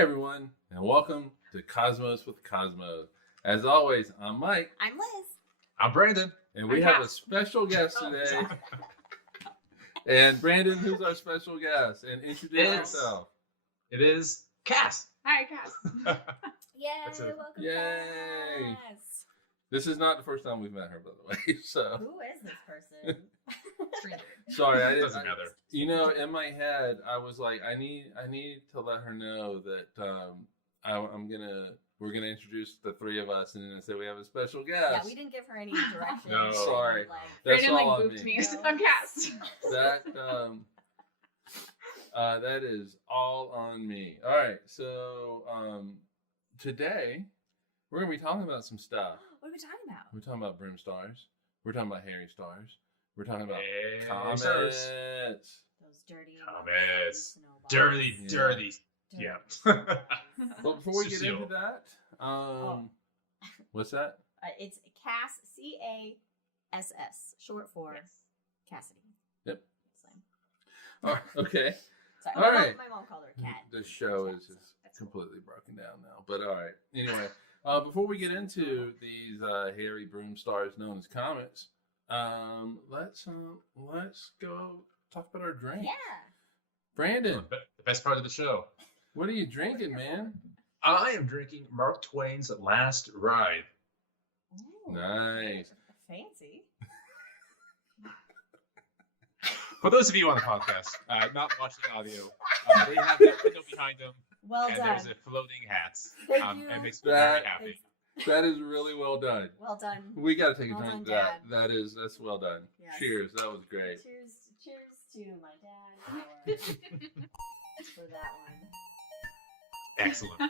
Hi, everyone, and welcome to Cosmos with Cosmo. As always, I'm Mike. I'm Liz. I'm Brandon. And we have a special guest today. And Brandon, who's our special guest? And introduce yourself. It is Cass. Hi, Cass. Yay, welcome Yay. Cass. This is not the first time we've met her, by the way. So Who is this person? sorry, I didn't. Doesn't matter. You know, in my head, I was like, I need to let her know that we're gonna introduce the three of us, and then I said we have a special guest. Yeah, we didn't give her any directions. No. Sorry. That's Brandon all on booped me. me. I'm Cass. That is all on me. All right, so today we're gonna be talking about some stuff. What are we talking about? We're talking about broom stars. We're talking about hairy stars. We're talking about Hey, comets. stars. Those dirty Comets. snowballs. Dirty. Dirty. Yeah. But before we get Cecile. into that, what's that? It's Cass, C-A-S-S, short for Cassidy. Yep. Same. Oh, okay. Sorry, All right. My mom called her a cat. The show is just completely broken down now. But all right. Anyway, before we get into these hairy broom stars known as comets, let's go talk about our drink. Yeah. Brandon, The best part of the show. what are you drinking, man? I am drinking Mark Twain's Last Ride. Ooh, Nice. Fancy. For those of you on the podcast, not watching audio, they have that window behind them, Well and done. there's a floating hat. Thank you. It makes me very That- happy. That is really well done. Well done. We got to take a Well drink done, to that. That's well done. Yes. Cheers. That was great. Cheers to my dad for that one. Excellent.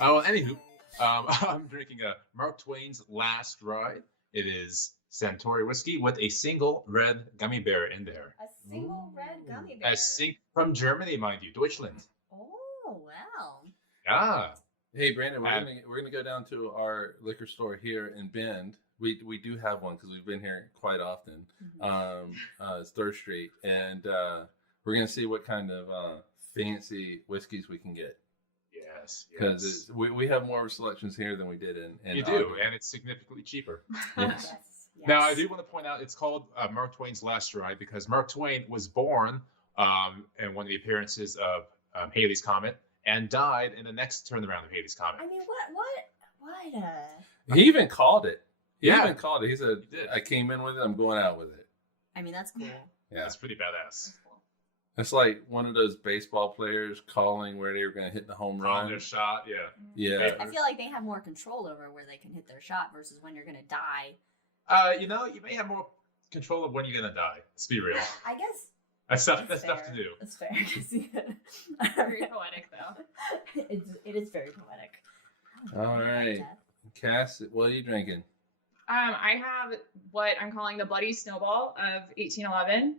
Well, anywho, I'm drinking a Mark Twain's Last Ride. It is Centauri whiskey with a single red gummy bear in there. A single red gummy bear. From Germany, mind you, Deutschland. Oh, well. Yeah. Hey, Brandon, we're gonna go down to our liquor store here in Bend. We do have one because we've been here quite often. It's Third Street, and we're gonna see what kind of fancy whiskeys we can get. Yes. Because we have more selections here than we did in You do, and it's significantly cheaper. Yes. Yes. Now, I do want to point out it's called Mark Twain's Last Ride because Mark Twain was born in one of the appearances of Halley's Comet and died in the next turnaround of Halley's Comet. I mean, what? He even called it. He Yeah. even called it. He said, He did. "I came in with it. I'm going out with it." I mean, that's cool. Yeah, That's pretty badass. That's cool. it's like one of those baseball players calling where they were going to hit the home On run. their shot, yeah. Yeah. I feel like they have more control over where they can hit their shot versus when you're going to die. You may have more control of when you're gonna die. Let's be real. I guess That's stuff that's to fair. do. That's fair. Very poetic, though. It is very poetic. All right. Cass, what are you drinking? I have what I'm calling the Bloody Snowball of 1811.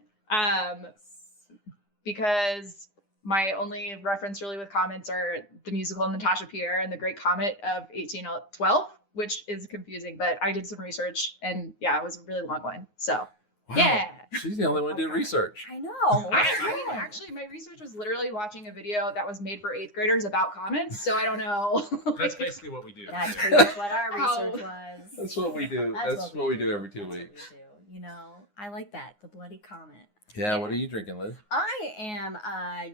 Because my only reference really with comets are the musical Natasha Pierre and the Great Comet of 1812, which is confusing, but I did some research and yeah, it was a really long one. So Wow. yeah. She's the only one who did research. I know. Actually, my research was literally watching a video that was made for 8th graders about comets, so I don't know. That's basically what we do. That's pretty much what our How- research was. That's what we do. That's That's what we do every 2 That's what weeks. we do. You know, I like that. The Bloody Comet. Yeah, what are you drinking, Liz? I am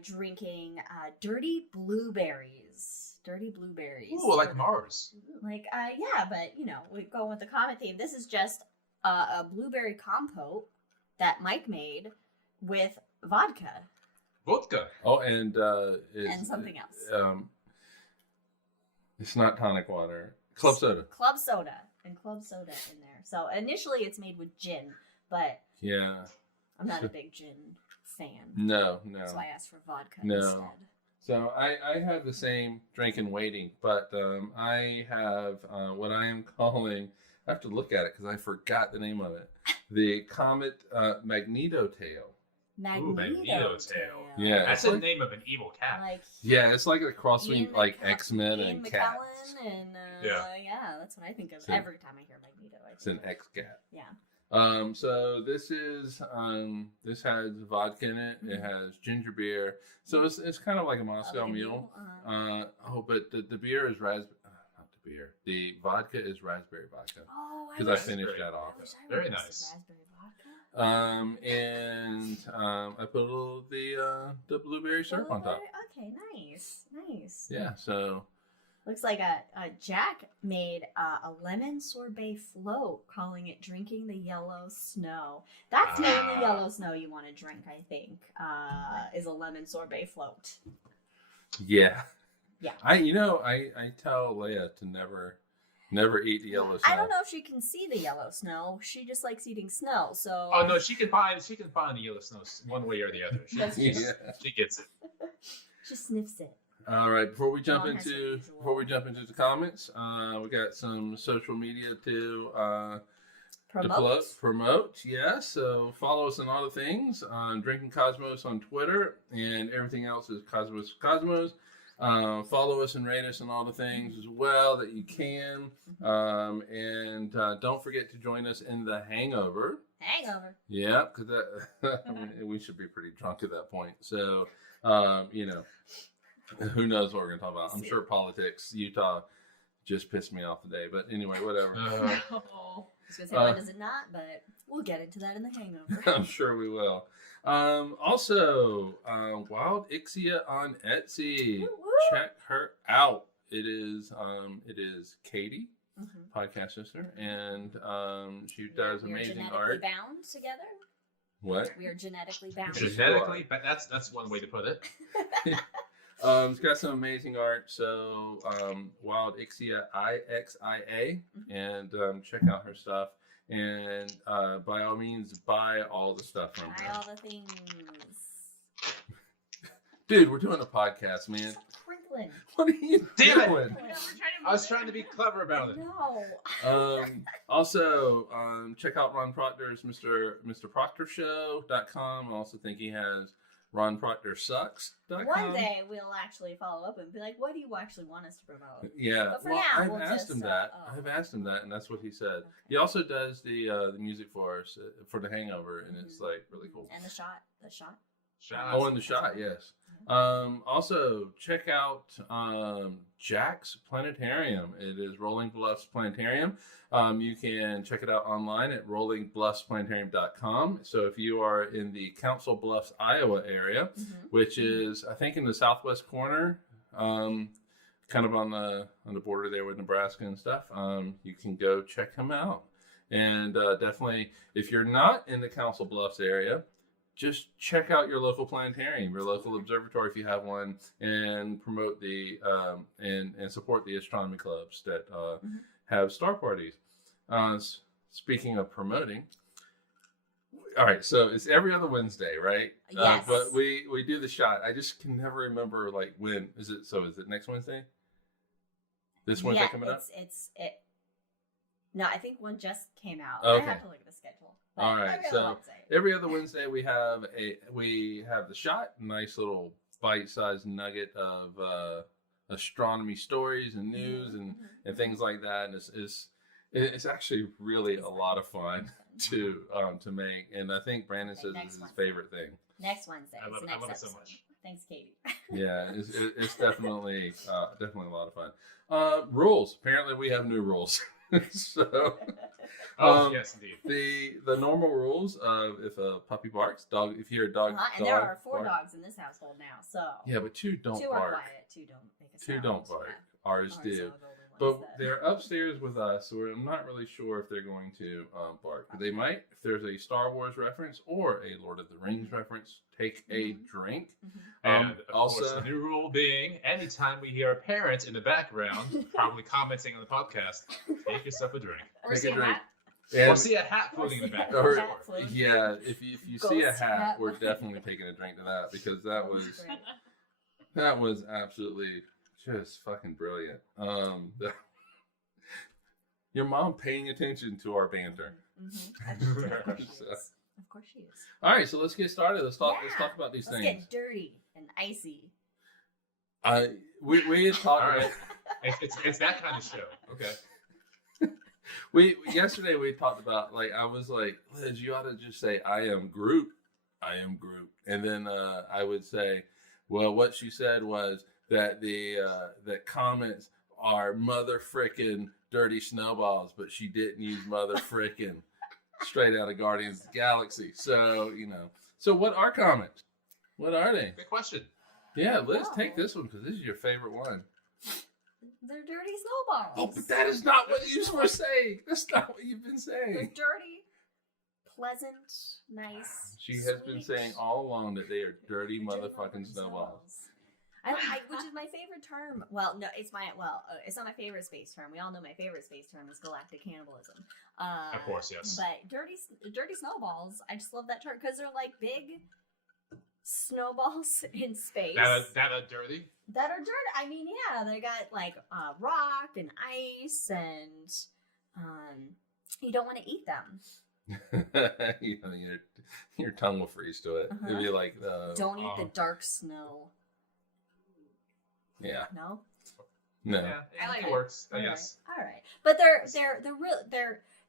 drinking dirty blueberries. Dirty blueberries. Ooh, like Mars. Yeah, but you know, we go with the comet theme. This is just a blueberry compote that Mike made with vodka Vodka. Oh, and and something else. It's not tonic water. Club soda. Club soda in there. So initially it's made with gin, but Yeah. I'm not a big gin fan. No. So I asked for vodka No. instead. So I have the same drink and waiting, but I have what I am calling, I have to look at it because I forgot the name of it, the Comet Magneto Tail. Magneto Tail. Yeah. That's the name of an evil cat. Like Yeah, it's like a cross between Ian like McKellen- X-Men Ian and McKellen cats. and Yeah. that's what I think of So- every time I hear Magneto. It's an X-cat. Yeah. So this is this has vodka in it. It has ginger beer. So it's kind of like a Moscow Mule. But the beer is raspberry. Not the beer. The vodka is raspberry vodka. Oh, because I finished that off. Very nice. Raspberry vodka. And I put a little the blueberry syrup on top. Okay, nice. Yeah. So looks like a Jack made a lemon sorbet float, calling it "Drinking the Yellow Snow." That's the only yellow snow you want to drink, I think, is a lemon sorbet float. yeah. Yeah. I tell Leia to never eat the yellow snow. I don't know if she can see the yellow snow. She just likes eating snow. So. Oh no, she can find the yellow snow one way or the other. She gets it. She sniffs it. All right. Before we jump Mom has into the comments, we got some social media to promote. Yeah. So follow us on all the things on Drinking Cosmos on Twitter, and everything else is Cosmos. Follow us and rate us on all the things as well that you can. And don't forget to join us in the Hangover. Yeah, because we should be pretty drunk at that point. So, who knows what we're going to talk about. I'm sure politics, Utah just pissed me off today. But anyway, whatever. I was going to say, when does it not? But we'll get into that in the Hangover. I'm sure we will. Also, Wildixia on Etsy. Woo-woo. Check her out. It is Katie, podcast sister, and she does amazing art. We are genetically bound together. What? We are genetically bound. Genetically, but that's one way to put it. It's got some amazing art. So Wildixia, IXIA, and check out her stuff. And by all means, buy all the stuff from her. Buy all the things. Dude, we're doing a podcast, man. Sprinkling. What are you Damn it. doing? I was trying to be clever about it. No. Also, check out Ron Proctor's MrProctorShow.com. I also think he has RonProctorSucks.com. One day we'll actually follow up and be like, what do you actually want us to promote? Yeah. But for well, now, I've asked him that. I've asked him that, and that's what he said. Okay. He also does the music for us for the Hangover, and it's like really cool. And the shot. Oh, and the shot, yes. Also, check out Jack's Planetarium. It is Rolling Bluffs Planetarium. You can check it out online at rollingbluffsplanetarium.com. So if you are in the Council Bluffs, Iowa area, which is, I think, in the southwest corner, kind of on the border there with Nebraska and stuff, you can go check him out. And definitely, if you're not in the Council Bluffs area, just check out your local planetarium, your local observatory if you have one, and promote the and support the astronomy clubs that have star parties. Speaking of promoting, all right, so it's every other Wednesday, right? Yes. But we do the shot. I just can never remember like when is it. So is it next Wednesday? This Wednesday coming up? No, I think one just came out. Okay. I have to look at the schedule. All right, so every other Wednesday we have the shot, nice little bite-sized nugget of astronomy stories and news and things like that. And it's actually really a lot of fun to make. And I think Brandon says it's his favorite thing. Next Wednesday. I love episode. it so much. Thanks, Katie. Yeah, it's definitely a lot of fun. Rules. Apparently, we have new rules. So. Yes, indeed. The normal rules of if a puppy barks, if you hear a dog, and there are 4 dogs in this household now, so yeah, but 2 don't 2 bark. are quiet, 2 don't make a sound. 2 don't bark. Yeah. Ours do, but they're upstairs with us, so I'm not really sure if they're going to bark. But they might. If there's a Star Wars reference or a Lord of the Rings reference, take a drink. And of course, the new rule being, anytime we hear parents in the background, probably commenting on the podcast, take yourself a drink. Or Take see a a drink. hat. Or see a hat floating in the background. Yeah, if you see a Ghost hat, hat. we're definitely taking a drink to that because that was absolutely just fucking brilliant. Your mom paying attention to our banter. Of course she is. All right, so let's get started. Let's talk about these Let's things. get dirty and icy. We had talked. All right. It's that kind of show. Okay. Yesterday we talked about, like, I was like, Liz, you ought to just say I am Groot. I am Groot. And then I would say, well, what she said was that that comments are mother frickin' dirty snowballs, but she didn't use mother frickin' straight out of Guardians of the Galaxy. So, so what are comments? What are they? Good question. Yeah, Liz, take this one because this is your favorite one. They're dirty snowballs. Oh, but that is not what you were saying. That's not what you've been They're saying. dirty, pleasant, nice. She has been sweet saying all along that they are dirty Richard motherfucking snowballs. Which is my favorite term. Well, no, it's it's not my favorite space term. We all know my favorite space term is galactic cannibalism. Of course, yes. But dirty snowballs, I just love that term because they're like big snowballs in space. That are dirty? That are dirty. I mean, yeah, they got like rock and ice, and you don't want to eat them. Your tongue will freeze to it. It'd be like Don't eat the dark snow. Yeah. No. No. Yeah, I like it it. works. All Yes. right. All right. But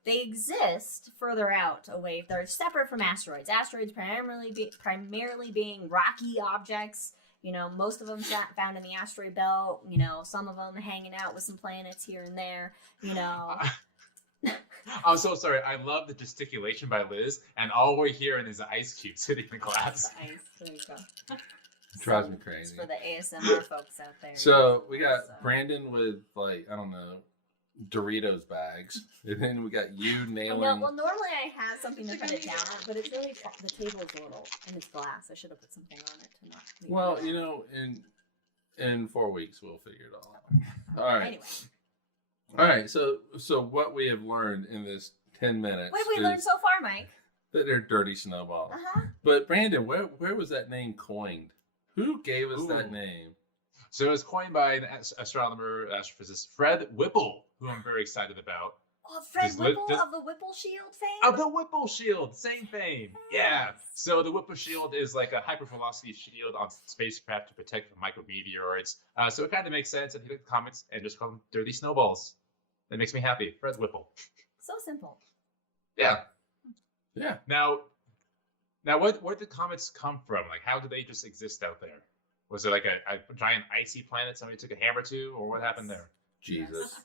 they exist further out away. They're separate from asteroids. Asteroids primarily being rocky objects. Most of them found in the asteroid belt. Some of them hanging out with some planets here and there. I'm so sorry. I love the gesticulation by Liz, and all we're hearing is the ice cube sitting in the glass. Ice. There you go. Drives me It's crazy. for the ASMR folks out there. So we got Brandon with, like, I don't know, Doritos bags, and then we got you nailing. Well, normally I have something to put it down on, but it's really the table's a little and it's glass. I should have put something on it to not. leave Well, it down. in 4 weeks we'll figure it all out. All right. Anyway, All right. So what we have learned in this 10 minutes. what have we learned so far, Mike? That they're dirty snowballs. Uh-huh. But Brandon, where was that name coined? Who gave us that name? So it was coined by an astronomer, astrophysicist, Fred Whipple, who I'm very excited about. Oh, Fred Just Whipple just- of the Whipple Shield fame? Of the Whipple shield, same fame. Yeah. So the Whipple shield is like a hypervelocity shield on spacecraft to protect from micrometeoroids. So it kind of makes sense. And he looked at the comics and just call them dirty snowballs. That makes me happy. Fred Whipple. So simple. Yeah. Yeah. Now, where did comets come from? Like, how do they just exist out there? Was it like a giant icy planet somebody took a hammer to, or what happened there? Jesus.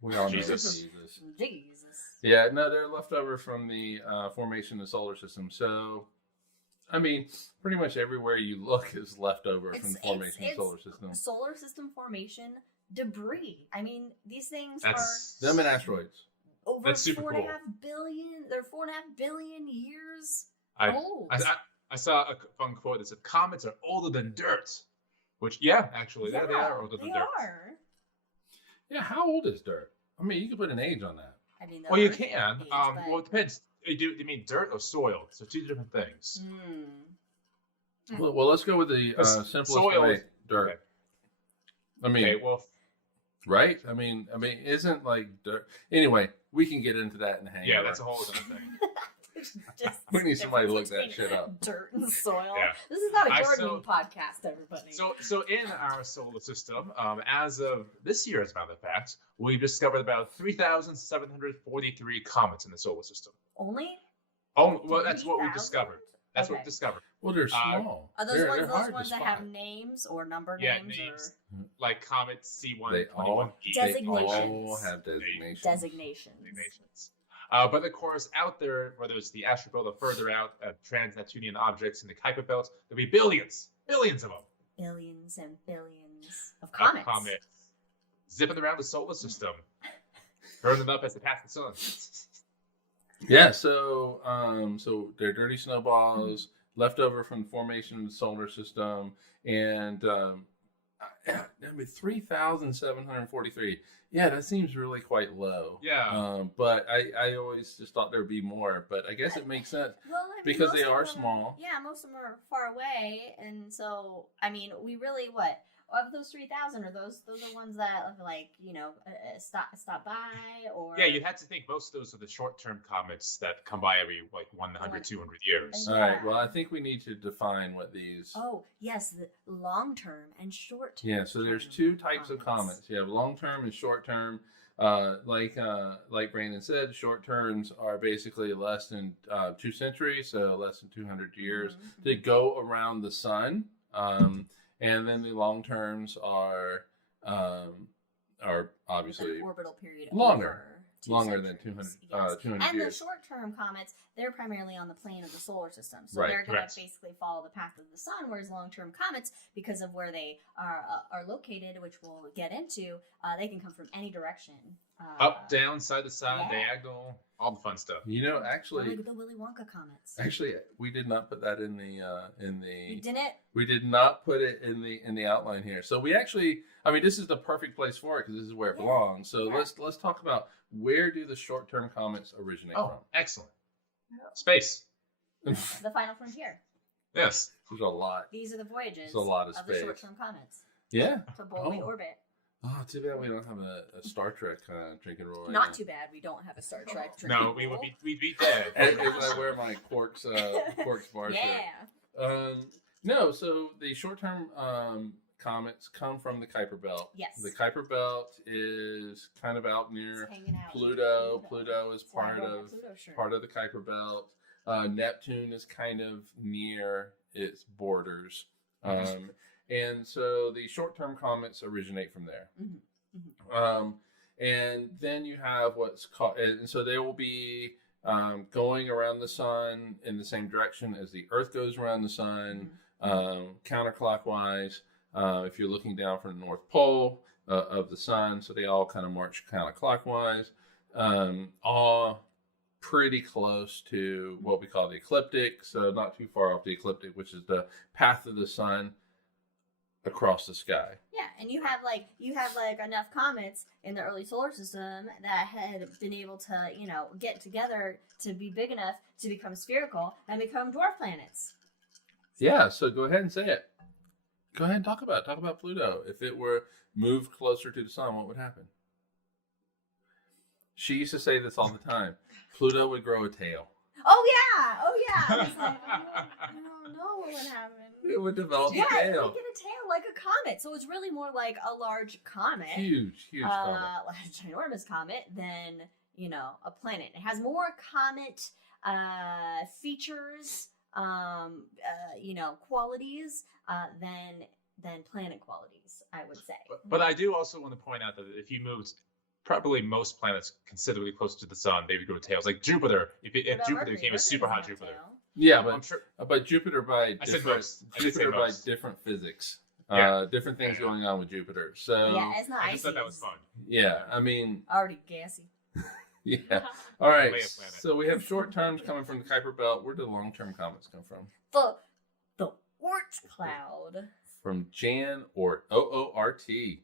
We all know Jesus. Jesus. Jesus. Yeah, no, they're left over from the formation of the solar system. So, I mean, pretty much everywhere you look is left over from the formation of the solar system. Solar system formation debris. I mean, these things That's Them and asteroids. are over that's super 4.5 cool. billion. They're 4.5 billion years I, old. I saw a fun quote that said, "Comets are older than dirt," which, yeah, actually, they are older than they dirt. are. Yeah, how old is dirt? I mean, you can put an age on that. I mean, the Well, you Earth can. age, Well, but- it depends. Do you mean dirt or soil? So two different things. Well, let's go with the simplest soil way. is- Dirt. okay. I mean, Okay, well, right? I mean, isn't like dirt. Anyway, we can get into that and hang. yeah, that's a whole other thing. Just We need somebody to look difference that shit between up. Dirt and soil. Yeah. This is not a I gardening saw- podcast, everybody. So in our solar system, as of this year, as a matter of fact, we've discovered about 3,743 comets in the solar system. Only? Oh, well, that's what we've 3,000? discovered. That's what Okay. we've discovered. Well, they're small. Are those They're ones, hard to that have spot. names or number Yeah, names, names. or Like Comet C1, They all, 21E. they Designations. all have designations. designations? Designations. But of course, out there, whether it's the asteroid belt or further out, trans-Neptunian objects in the Kuiper belt, there'll be billions of them. Billions and billions of Of comets. comets zipping around the solar system, burning up as they pass the sun. Yeah, so they're dirty snowballs left over from the formation of the solar system, and I mean 3,743. Yeah, that seems really quite low. Yeah. But I always just thought there'd be more, but I guess it makes sense. Well, I mean, Because most they of are them small. Yeah, most of them are far away, and so I mean, we really of those 3,000 are those are ones that are like stop by or Yeah, you had to think most of those are the short-term comets that come by every 100, 200 years. All right. Yeah. Well, I think we need to define what these. Oh yes, the long term and short term. Yeah. So there's two types of comets. You have long term and short term. Like Brandon said, short terms are basically less than 2 centuries, so less than 200 years to go around the sun. And then the long terms are obviously an orbital period longer over than 200 yes. 200 and years. the short-term comets, they're primarily on the plane of the solar system, so Right, they're going correct. to basically follow the path of the sun. Whereas long-term comets, because of where they are located, which we'll get into, they can come from any direction. Up, down, side to side, yeah. diagonal, all the fun stuff. You know, Like actually, the Willy Wonka comets. we did not put that in You didn't? we did not put it in the outline here. So we actually, I mean, this is the perfect place for it because this is where it belongs. So Yeah. let's talk about where do the short-term comets originate Oh, excellent. Space. from? The final frontier. Yes. There's a lot. These are the voyages There's a lot of the space. short-term comets Yeah. to boldly Oh. orbit. Oh, too bad we don't have a Star Trek drinking role. Right Not now. too bad we don't have a Star Trek. No, we'd be dead. As I wear my Quarks bar shirt. Yeah. No, so the short-term comets come from the Kuiper Belt. Yes. The Kuiper Belt is kind of out near It's hanging out. Pluto. Pluto is That's why I part wore my of Pluto shirt. the Kuiper Belt. Neptune is kind of near its borders. And so the short-term comets originate from there. And then you have what's called, and so they will be going around the sun in the same direction as the Earth goes around the sun, counterclockwise. If you're looking down from the North Pole of the sun, so they all kind of march counterclockwise, all pretty close to what we call the ecliptic, so not too far off the ecliptic, which is the path of the sun across the sky. Yeah, and you have like enough comets in the early solar system that had been able to, get together to be big enough to become spherical and become dwarf planets. Yeah, so go ahead and say it. Go ahead and talk about it. Talk about Pluto. If it were moved closer to the sun, what would happen? She used to say this all the time. Pluto would grow a tail. Oh yeah. I was like, I don't know what would happen. It would develop Yeah, a it tail. would get a tail like a comet. So it's really more like a large comet. Huge comet. Like a ginormous comet than, a planet. It has more comet features, qualities than planet qualities, I would say. But I do also want to point out that if you moved probably most planets considerably closer to the sun, they would grow tails. Like Jupiter, if Jupiter Mercury? became a super hot Mercury doesn't Jupiter. have a tail. Yeah, I'm sure. but Jupiter by I said different most. I did say Jupiter by most. different physics. Yeah. Different things going on with Jupiter. So Yeah, it's not I icy. just thought that was fun. yeah, I mean, Already gassy. yeah. All right. Lay a planet. So we have short terms coming from the Kuiper Belt. Where do long term comets come from? The Oort cloud. From Jan Oort, O-O-R-T.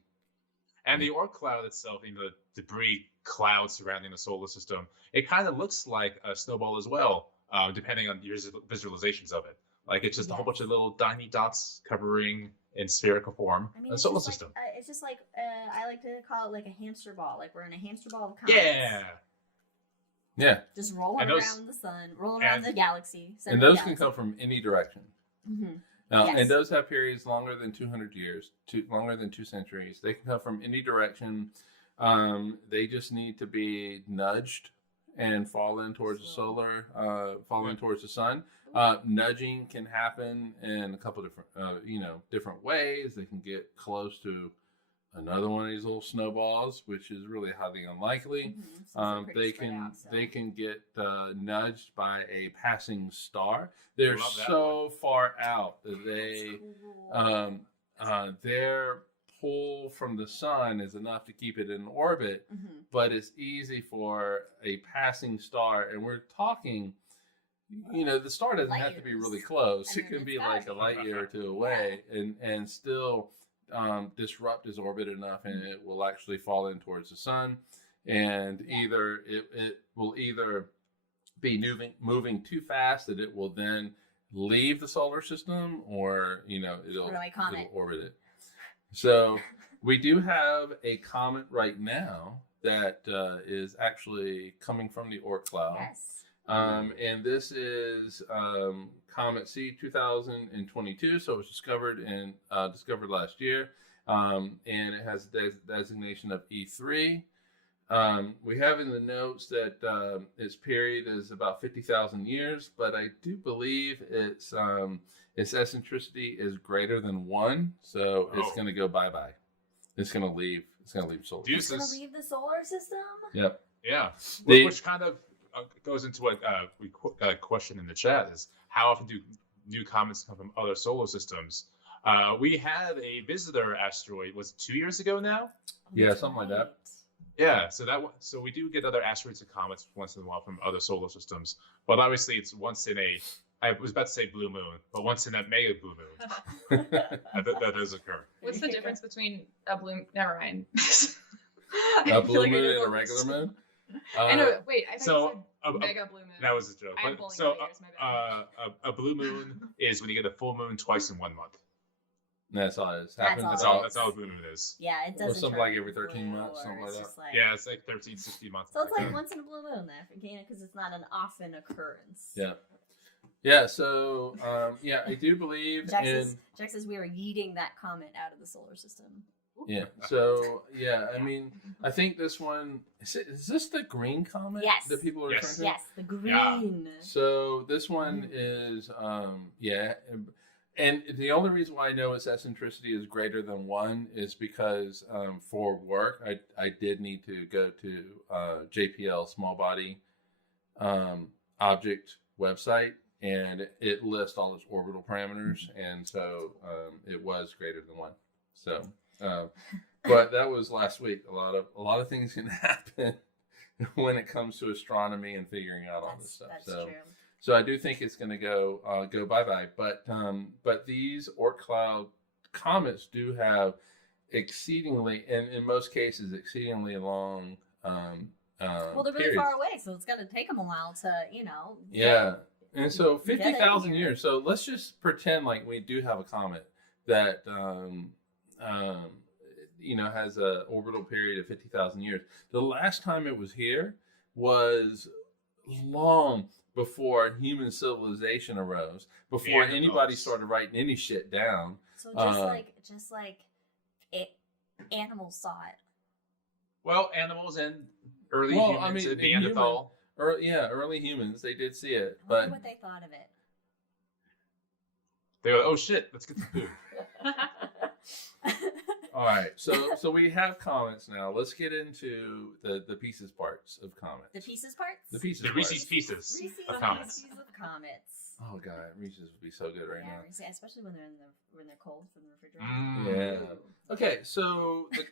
And the Oort cloud itself, the debris cloud surrounding the solar system, it kind of looks like a snowball as well, depending on your visualizations of it. Like it's just a whole bunch of little tiny dots covering in spherical form I mean, the it's solar just system. Like, it's just like I like to call it like a hamster ball. Like we're in a hamster ball of comets. Yeah. Yeah. Just rolling And those- around the sun, rolling around the galaxy. And those can come from any direction. Mm-hmm. And Yes. those have periods longer than 200 years, longer than 2 centuries. They can come from any direction. They just need to be nudged and fall in towards the towards the sun. Nudging can happen in a couple different, different ways. They can get close to another one of these little snowballs, which is really highly unlikely. They can get nudged by a passing star. They're Love that so far out that they their pull from the sun is enough to keep it in orbit, but it's easy for a passing star, and we're talking. The star doesn't have to be really close. It can be like a light year or two away, and still disrupt his orbit enough, and it will actually fall in towards the sun. And either it will either be moving too fast that it will then leave the solar system, or it'll orbit it. So we do have a comet right now that is actually coming from the Oort cloud. Yes. And this is Comet C 2022, so it was discovered last year, and it has a designation of E3. We have in the notes that its period is about 50,000 years, but I do believe its eccentricity is greater than 1, so it's going to go bye-bye. It's going to leave. It's going to leave solar. It's going to leave the solar system? Yep. Yeah. Which kind of goes into what we got a question in the chat is how often do new comets come from other solar systems? We had a visitor asteroid. Was it 2 years ago now? Yeah, something like that. Yeah, so we do get other asteroids and comets once in a while from other solar systems, but obviously it's once in a. I was about to say blue moon, but once in a mega blue moon, that does occur. What's the difference between a blue? Never mind. A blue moon and a regular moon. I know. Wait, I thought So you said mega blue moon. that was a joke. I'm But, pulling so my ears, my bad. a blue moon is when you get a full moon twice in 1 month. That's all it is. That's Happens all. That's all a blue moon is. Yeah, it Well, doesn't. something turn like every 13 blue, months, or something it's like just Yeah, it's like 13, 16 months. So it's like once in a blue moon, because it's not an often occurrence. Yeah. Yeah, so, I do believe Jack in... says we are yeeting that comet out of the solar system. Yeah, so, I mean, I think this one... Is this the green comet Yes. that people are Yes. referring to? Yes, the green. Yeah. So this one is, and the only reason why I know its eccentricity is greater than 1 is because for work, I did need to go to JPL small body object website, and it lists all its orbital parameters, and so it was greater than 1. So, but that was last week. A lot of things can happen when it comes to astronomy and figuring out all this stuff. That's So, true. so I do think it's going to go bye-bye. But these Oort cloud comets do have exceedingly, and in most cases, exceedingly long. Well, they're really periods. far away, so it's going to take them a while to, Yeah, and so Get it 50,000 here. years. So let's just pretend like we do have a comet that has an orbital period of 50,000 years. The last time it was here was long before human civilization arose, before Neanderthals. anybody started writing any shit down. So just like animals saw it. Well, animals and early Well, humans I mean, and Neanderthal. Early humans, they did see it, I but wonder what they thought of it. They go, oh shit, let's get some food. all right. So we have comets now. Let's get into the pieces parts of comets. The pieces parts? The pieces The parts. Reese's Pieces Reese's of comets. Pieces of comets. Oh god, Reese's would be so good right Yeah, now. Reese's, especially when they're cold from the refrigerator. Yeah. Okay, so the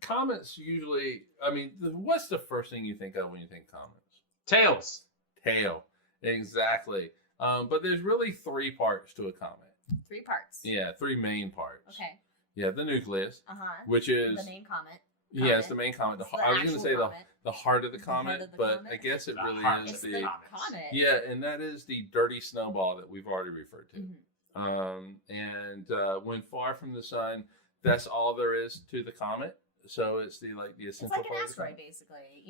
comets usually. I mean, what's the first thing you think of when you think comets? Tails. Tail. Exactly. But there's really 3 parts to a comet. 3 parts. Yeah, 3 main parts. Okay. You have the nucleus, Uh huh. which is The main comet. yeah, it's the main comet. It's the I was going to actual say comet. the heart of the The heart comet, of the but comet? I guess it The really heart. is It's the the comet. yeah, and that is the dirty snowball that we've already referred to. Mhm. When far from the sun, that's all there is to the comet. So it's the It's essential like an part of the asteroid, comet. basically.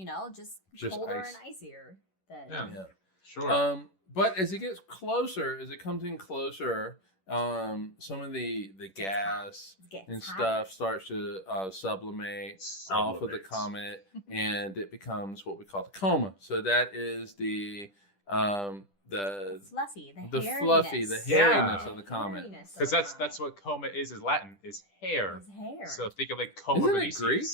Just colder ice. and icier. Than, Yeah. Yeah. Sure. But as it gets closer, as it comes in closer, some of the gas It's getting and hot. stuff starts to sublimate off of the Sublimates. comet, and it becomes what we call the coma. So that is the Fluffy, the hairiness. fluffy, the Yeah. hairiness of the comet. Hairiness of Because the that's comet. what coma is Latin, is hair. His hair. So think of like coma Isn't it berenices. Greek?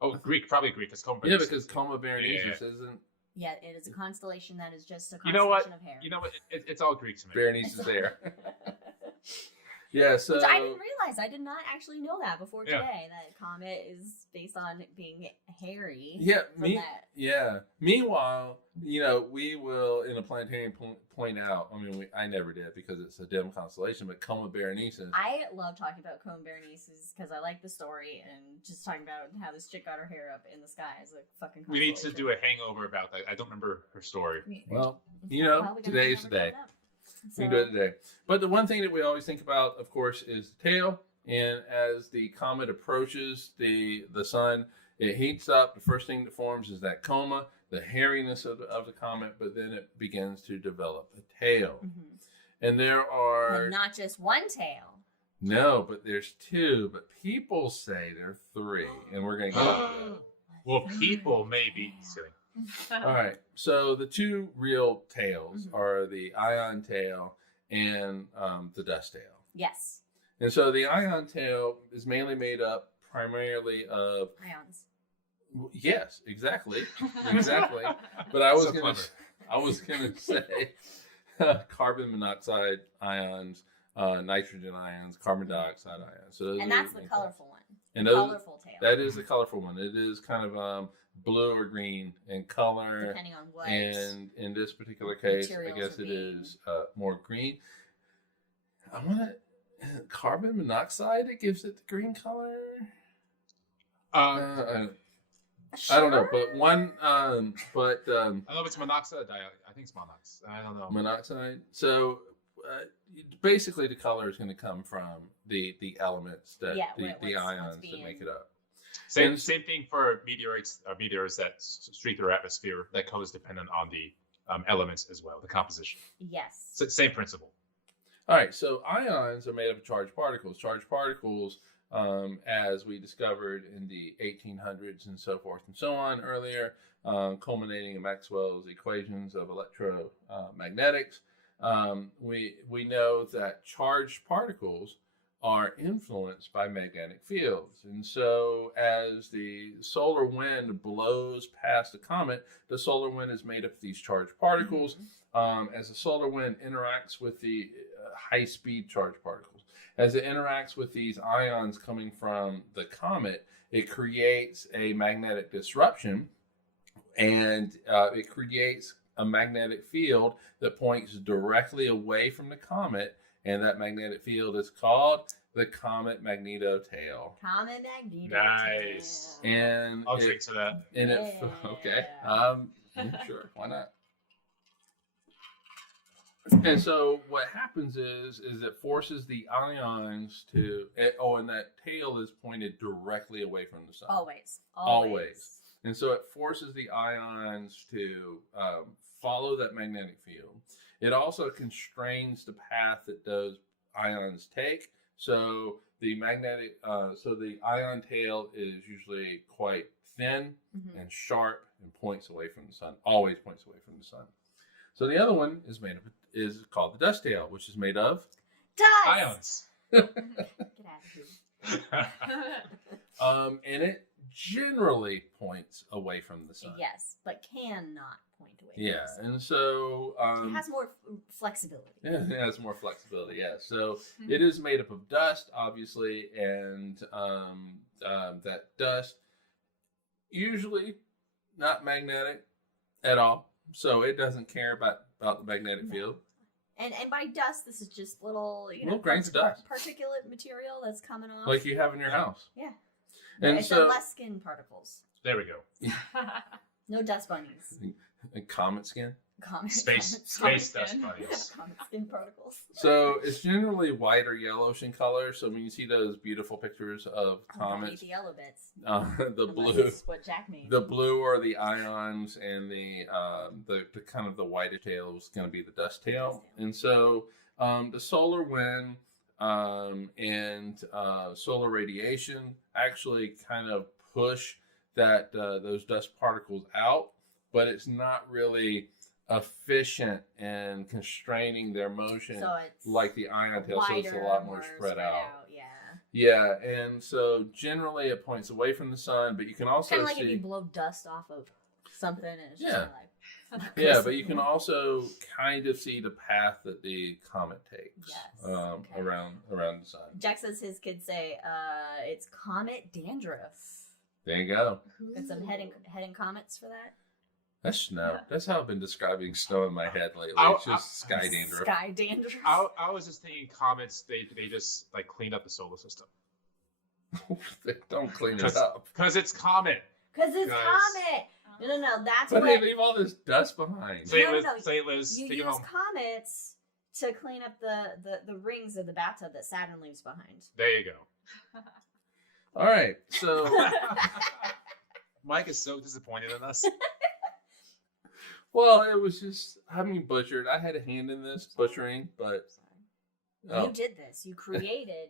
Oh, Greek, probably Greek. Because coma Yeah, berenices. because Coma Berenices isn't Yeah, it is a constellation that is just a You know what? constellation of hair. You know what? It's all Greek to me. Berenice's there. Yeah, so Which I didn't realize. I did not actually know that before Yeah. today. That comet is based on it being hairy. yeah, from me. that. Yeah. Meanwhile, we will in a planetarium point out. I mean, I never did because it's a dim constellation, but Coma Berenices. I love talking about Cone Berenices because I like the story and just talking about how this chick got her hair up in the sky as a fucking. We need to do a hangover about that. I don't remember her story. Well, Well, we today is gotta the day. look that up. We can do it today. But the one thing that we always think about, of course, is the tail. And as the comet approaches the sun, it heats up. The first thing that forms is that coma, the hairiness of the comet, but then it begins to develop a tail. Mhm. And there are And not just one tail. no, but there's 2. But people say there are 3, and we're going to get into that. Well, people may be silly. All right. So the two real tails are the ion tail and the dust tail. Yes. And so the ion tail is mainly made up primarily of Ions. yes, exactly. But I was So gonna say carbon monoxide ions, nitrogen ions, carbon dioxide ions. So And that's the colorful one. And Colorful tail. that is the colorful one. It is kind of blue or green in color. Depending on what. And in this particular case, I materials guess are it being- is more green. I want to carbon monoxide. It gives it the green color. I don't know, but one, I don't know if it's monoxide. I think it's monoxide. I don't know. monoxide. So basically, the color is going to come from the elements that the what's ions that being- make it up. Same thing for meteors that streak through our atmosphere. That color is dependent on the elements as well, the composition. Yes. So same principle. All right, so ions are made up of charged particles. Charged particles, as we discovered in the 1800s and so forth and so on earlier, culminating in Maxwell's equations of electromagnetics, we know that charged particles are influenced by magnetic fields. And so as the solar wind blows past a comet, the solar wind is made up of these charged particles. As the solar wind interacts with the high-speed charged particles, as it interacts with these ions coming from the comet, it creates a magnetic disruption, and it creates a magnetic field that points directly away from the comet, and that magnetic field is called the comet magnetotail. Comet magnetotail. Nice. And I'll drink to that. And okay. Sure, why not? And so what happens is it forces the ions to, and that tail is pointed directly away from the sun. Always. And so it forces the ions to follow that magnetic field. It also constrains the path that those ions take. So the the ion tail is usually quite thin and sharp and points away from the sun. Always points away from the sun. So the other one is called the dust tail, which is made of Dust. Ions. Get out of here. and it generally points away from the sun. Yes, but cannot point away. Yeah, and so it has more flexibility. Yeah, it has more flexibility. Yeah, so it is made up of dust, obviously, and that dust usually not magnetic at all, so it doesn't care about the magnetic field. And by dust, this is just little Little grains of dust, particulate material that's coming off, like you have in your house. Yeah, and it's so less skin particles. There we go. No dust bunnies. And comet skin. Space Comet dust skin. bunnies. Comet skin particles. So it's generally white or yellowish in color. So when you see those beautiful pictures of comets, The yellow bits. The Unless blue, it's what Jack made. the blue are the ions, and the kind of the whiter tail is going to be the dust tail. And so the solar wind and solar radiation actually kind of push those dust particles out, but it's not really efficient in constraining their motion, so it's like the ion tail, so it's a lot more spread out. Yeah. Yeah, and so generally it points away from the sun, but you can also Kind of like see, if you blow dust off of something and it's Yeah. just like. yeah, but you can also kind of see the path that the comet takes Yes, okay. around the sun. Jack says his kids say it's comet dandruff. There you go. Got some head and comets for that. That's snow. That's how I've been describing snow in my head lately. It's just sky dandruff. Sky dandruff. I was just thinking comets. They just like cleaned up the solar system. They don't clean it up. Because it's comet. Because it's Guys. comet. No. That's But what. they leave all this dust behind. Say Liz, You take it use home. comets to clean up the rings of the bathtub that Saturn leaves behind. There you go. All right, so Mike is so disappointed in us. well, it was just butchered. I had a hand in this butchering, but You did this. You created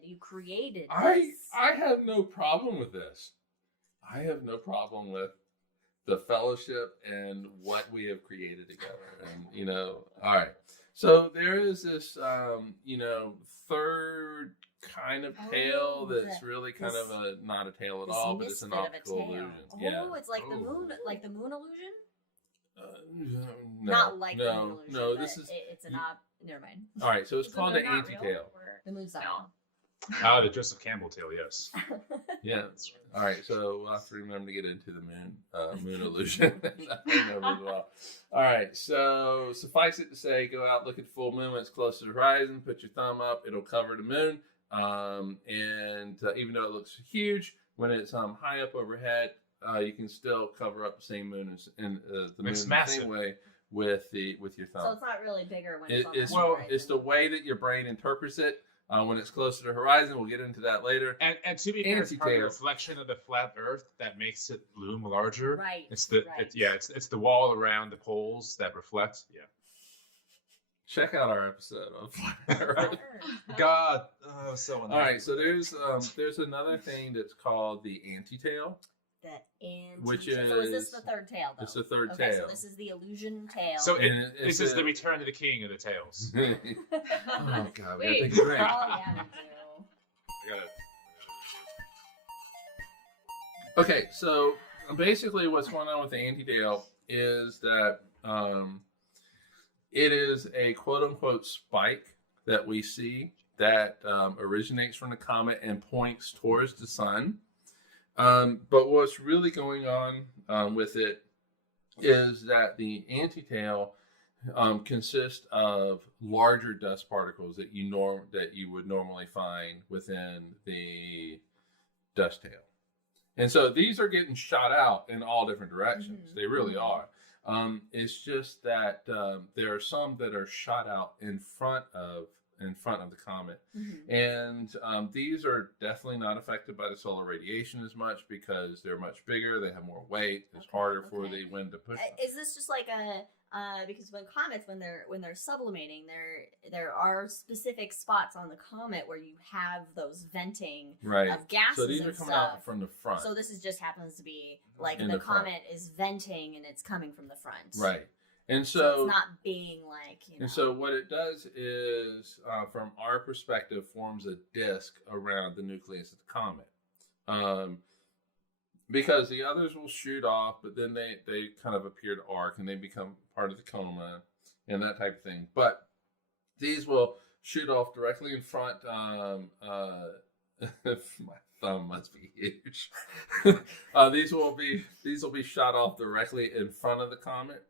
this. I have no problem with this. I have no problem with the fellowship and what we have created together. And, you know, all right. So there is this, you know, third kind of tail that's really kind of not a tail at all, but it's an optical illusion. Oh, it's like the moon illusion? No, Not like the moon illusion. No, this is. It's an never mind. All right, so it's called an anti-tail. The moon's not real. The Joseph Campbell tail, yes. Yeah. All right, so we'll have to remember to get into the moon illusion. I remember as well. All right, so suffice it to say, go out, look at the full moon when it's close to the horizon. Put your thumb up; it'll cover the moon. And even though it looks huge, when it's high up overhead, you can still cover up the same moon and the moon the same way with your thumb. So it's not really bigger when it's on the horizon. It's the way that your brain interprets it. When it's close to the horizon, we'll get into that later. And to be fair, it's part of the reflection of the flat Earth that makes it loom larger. Right. It's it's the wall around the poles that reflect. Yeah. Check out our episode of Flat Earth. God, so annoying. All right, so there's another thing that's called the anti-tail. Which is, so is this the third tail, though? It's the third tail. tail. So this is the illusion tail. So this is the return of the king of the tails. Oh God, we gotta Wait. take a break. Oh yeah, we do. Okay, so basically, what's going on with the anti-tail is that it is a quote-unquote spike that we see that originates from the comet and points towards the sun. But what's really going on with it is that the anti-tail consists of larger dust particles that you would normally find within the dust tail. And so these are getting shot out in all different directions. Mm-hmm. They really are. It's just that there are some that are shot out in front of the comet. Mm-hmm. And these are definitely not affected by the solar radiation as much because they're much bigger, they have more weight, it's harder for the wind to push them. Is this just like because when comets, when they're sublimating, there are specific spots on the comet where you have those venting of gases. So these are coming out from the front. So this just happens to be like the comet is venting and it's coming from the front. Right. And so it's not being like, you know. And so what it does is, from our perspective, forms a disk around the nucleus of the comet. Because the others will shoot off, but then they kind of appear to arc and they become part of the coma and that type of thing. But these will shoot off directly in front. My thumb must be huge. These will be shot off directly in front of the comet.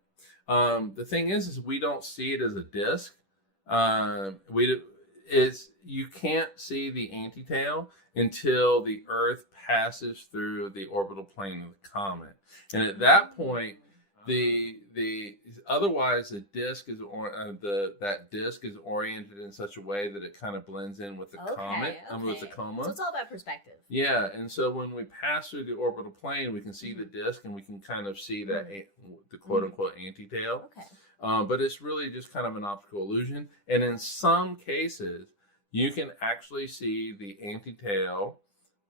The thing is we don't see it as a disk. You can't see the anti-tail until the Earth passes through the orbital plane of the comet, and at that point, otherwise the disk is that disk is oriented in such a way that it kind of blends in with the comet with the coma. So it's all about perspective. Yeah, and so when we pass through the orbital plane, we can see the disk and we can kind of see that the quote unquote anti-tail. Okay. But it's really just kind of an optical illusion, and in some cases, you can actually see the anti-tail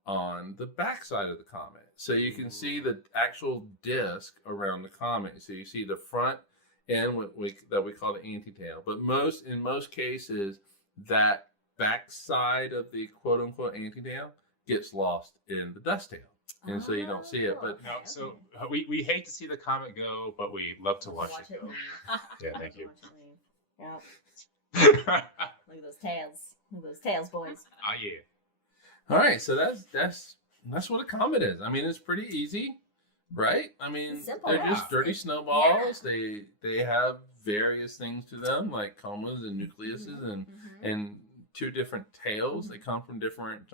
on the backside of the comet. So you can see the actual disk around the comet. So you see the front end that we call the anti-tail. But in most cases, that backside of the quote-unquote anti-tail gets lost in the dust tail. And so you don't see it. But no, so we hate to see the comet go, but we love to watch it go. Yeah, thank you. Yeah. Look at those tails. Look at those tails, boys. Ah, yeah. All right, so that's what a comet is. I mean, it's pretty easy, right? I mean, they're just dirty snowballs. Yeah. They have various things to them, like comas and nucleuses, and two different tails. They come from different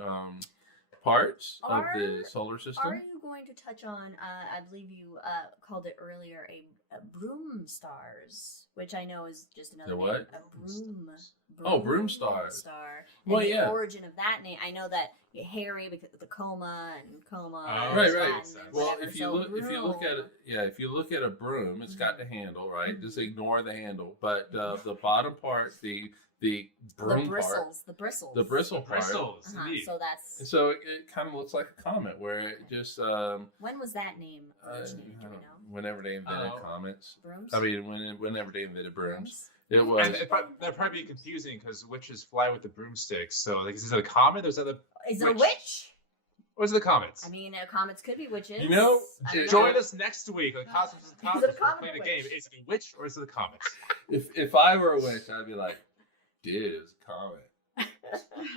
parts of the solar system. Are you going to touch on? I believe you called it earlier a broom stars, which I know is just another name. Broomstar. And Well, the yeah. origin of that name, I know that Harry because of the coma and coma. Oh, Right, and right. and Well, whatever. if you So look at broom. it, if you look at a broom, it's got the handle, right? Mhm. Just ignore the handle, but the bottom part, the broom the part, bristles. the bristle part. Bristles, indeed. So that's So it kind of looks like a comet, where it just when was that name originated? Do we know? whenever they invented Oh. comets. Brooms. I mean, whenever they invented brooms, Brooms? it was. And that'd probably be confusing because witches fly with the broomsticks. So, like, is it a comet or is it a Is it a witch? witch? Or is it the comets? I mean, comets could be witches. You know, I don't Join know. us next week on Is Cosmos. it a We're comet playing or a game. witch? Is it a witch or is it the comets? If I were a witch, I'd be like, dude, it's a comet.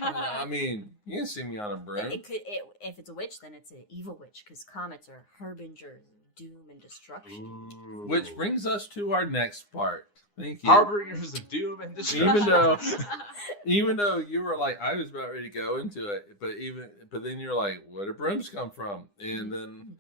I mean, you can see me on a broom. It could. If it's a witch, then it's an evil witch because comets are harbingers of doom and destruction. Ooh. Which brings us to our next part. Thank you. Harbingers of doom and destruction. Even though you were like, I was about ready to go into it, but then you're like, where do brooms come from? And then,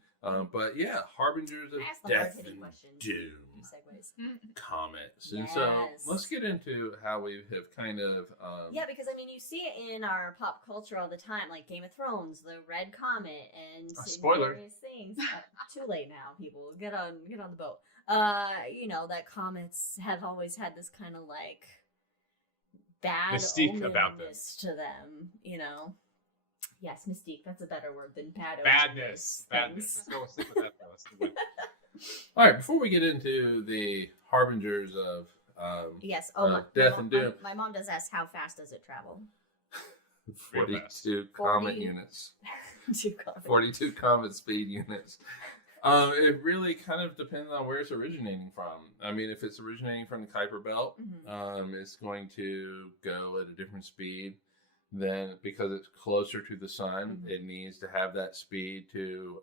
but yeah, harbingers of I asked the death hard-hitting and questions. doom, Segues. comets. And so Yes. let's get into how we have kind of, Yeah, because I mean, you see it in our pop culture all the time, like Game of Thrones, the red comet, and Spoiler. various things. Too late now, people. Get on the boat. You know that comets have always had this kind of like bad Mystique about them. omenness to them. You know. Yes, mystique. That's a better word than bad. Badness. omenness Badness. things. Let's go stick with that, though. Let's do it. all right, before we get into the harbingers of, Yes. death and doom. My mom does ask, how fast does it travel? 42 comet 40. units. To cover. 42 comet speed units. It really kind of depends on where it's originating from. I mean, if it's originating from the Kuiper Belt, Mhm. it's going to go at a different speed than because it's closer to the sun. Mhm. It needs to have that speed to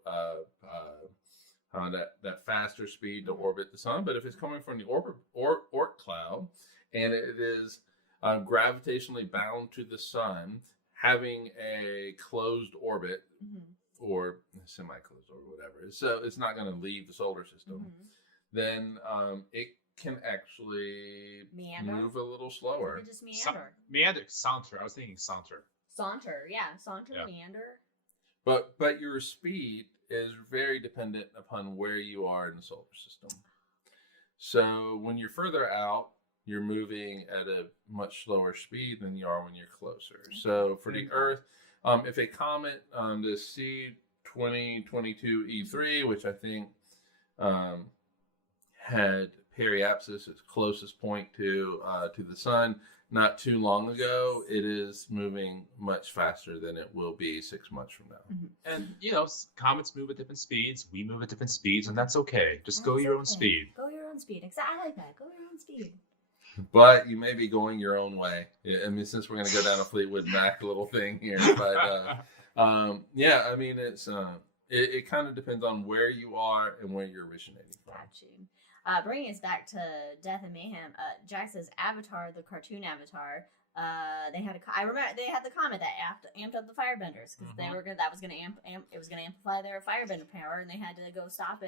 that faster speed to orbit the sun. But if it's coming from the Oort cloud and it is gravitationally bound to the sun, having a closed orbit Mhm. or semi-closed or whatever, so it's not going to leave the solar system, Mhm. then it can actually Meander? move a little Or slower. just meander. Meander. Saunter. I was thinking saunter. Saunter, yeah. Saunter, Yeah. meander. But your speed is very dependent upon where you are in the solar system. So when you're further out, you're moving at a much slower speed than you are when you're closer. So for the Earth, if a comet, the C2022 E3, which I think had periapsis, its closest point to the sun, not too long ago, it is moving much faster than it will be 6 months from now. And, you know, comets move at different speeds. We move at different speeds, and that's okay. Just go That's your own okay. speed. Go your own speed. Exactly. I like that. Go your own speed. But you may be going your own way. I mean, since we're going to go down a Fleetwood Mac little thing here, but yeah, I mean, it kind of depends on where you are and where you're originating from. Got you. Bringing us back to Death and Mayhem, Jack says Avatar, the cartoon Avatar. They had I remember they had the comet that amped up the firebenders because they were that was gonna it was gonna amplify their firebender power, and they had to go stop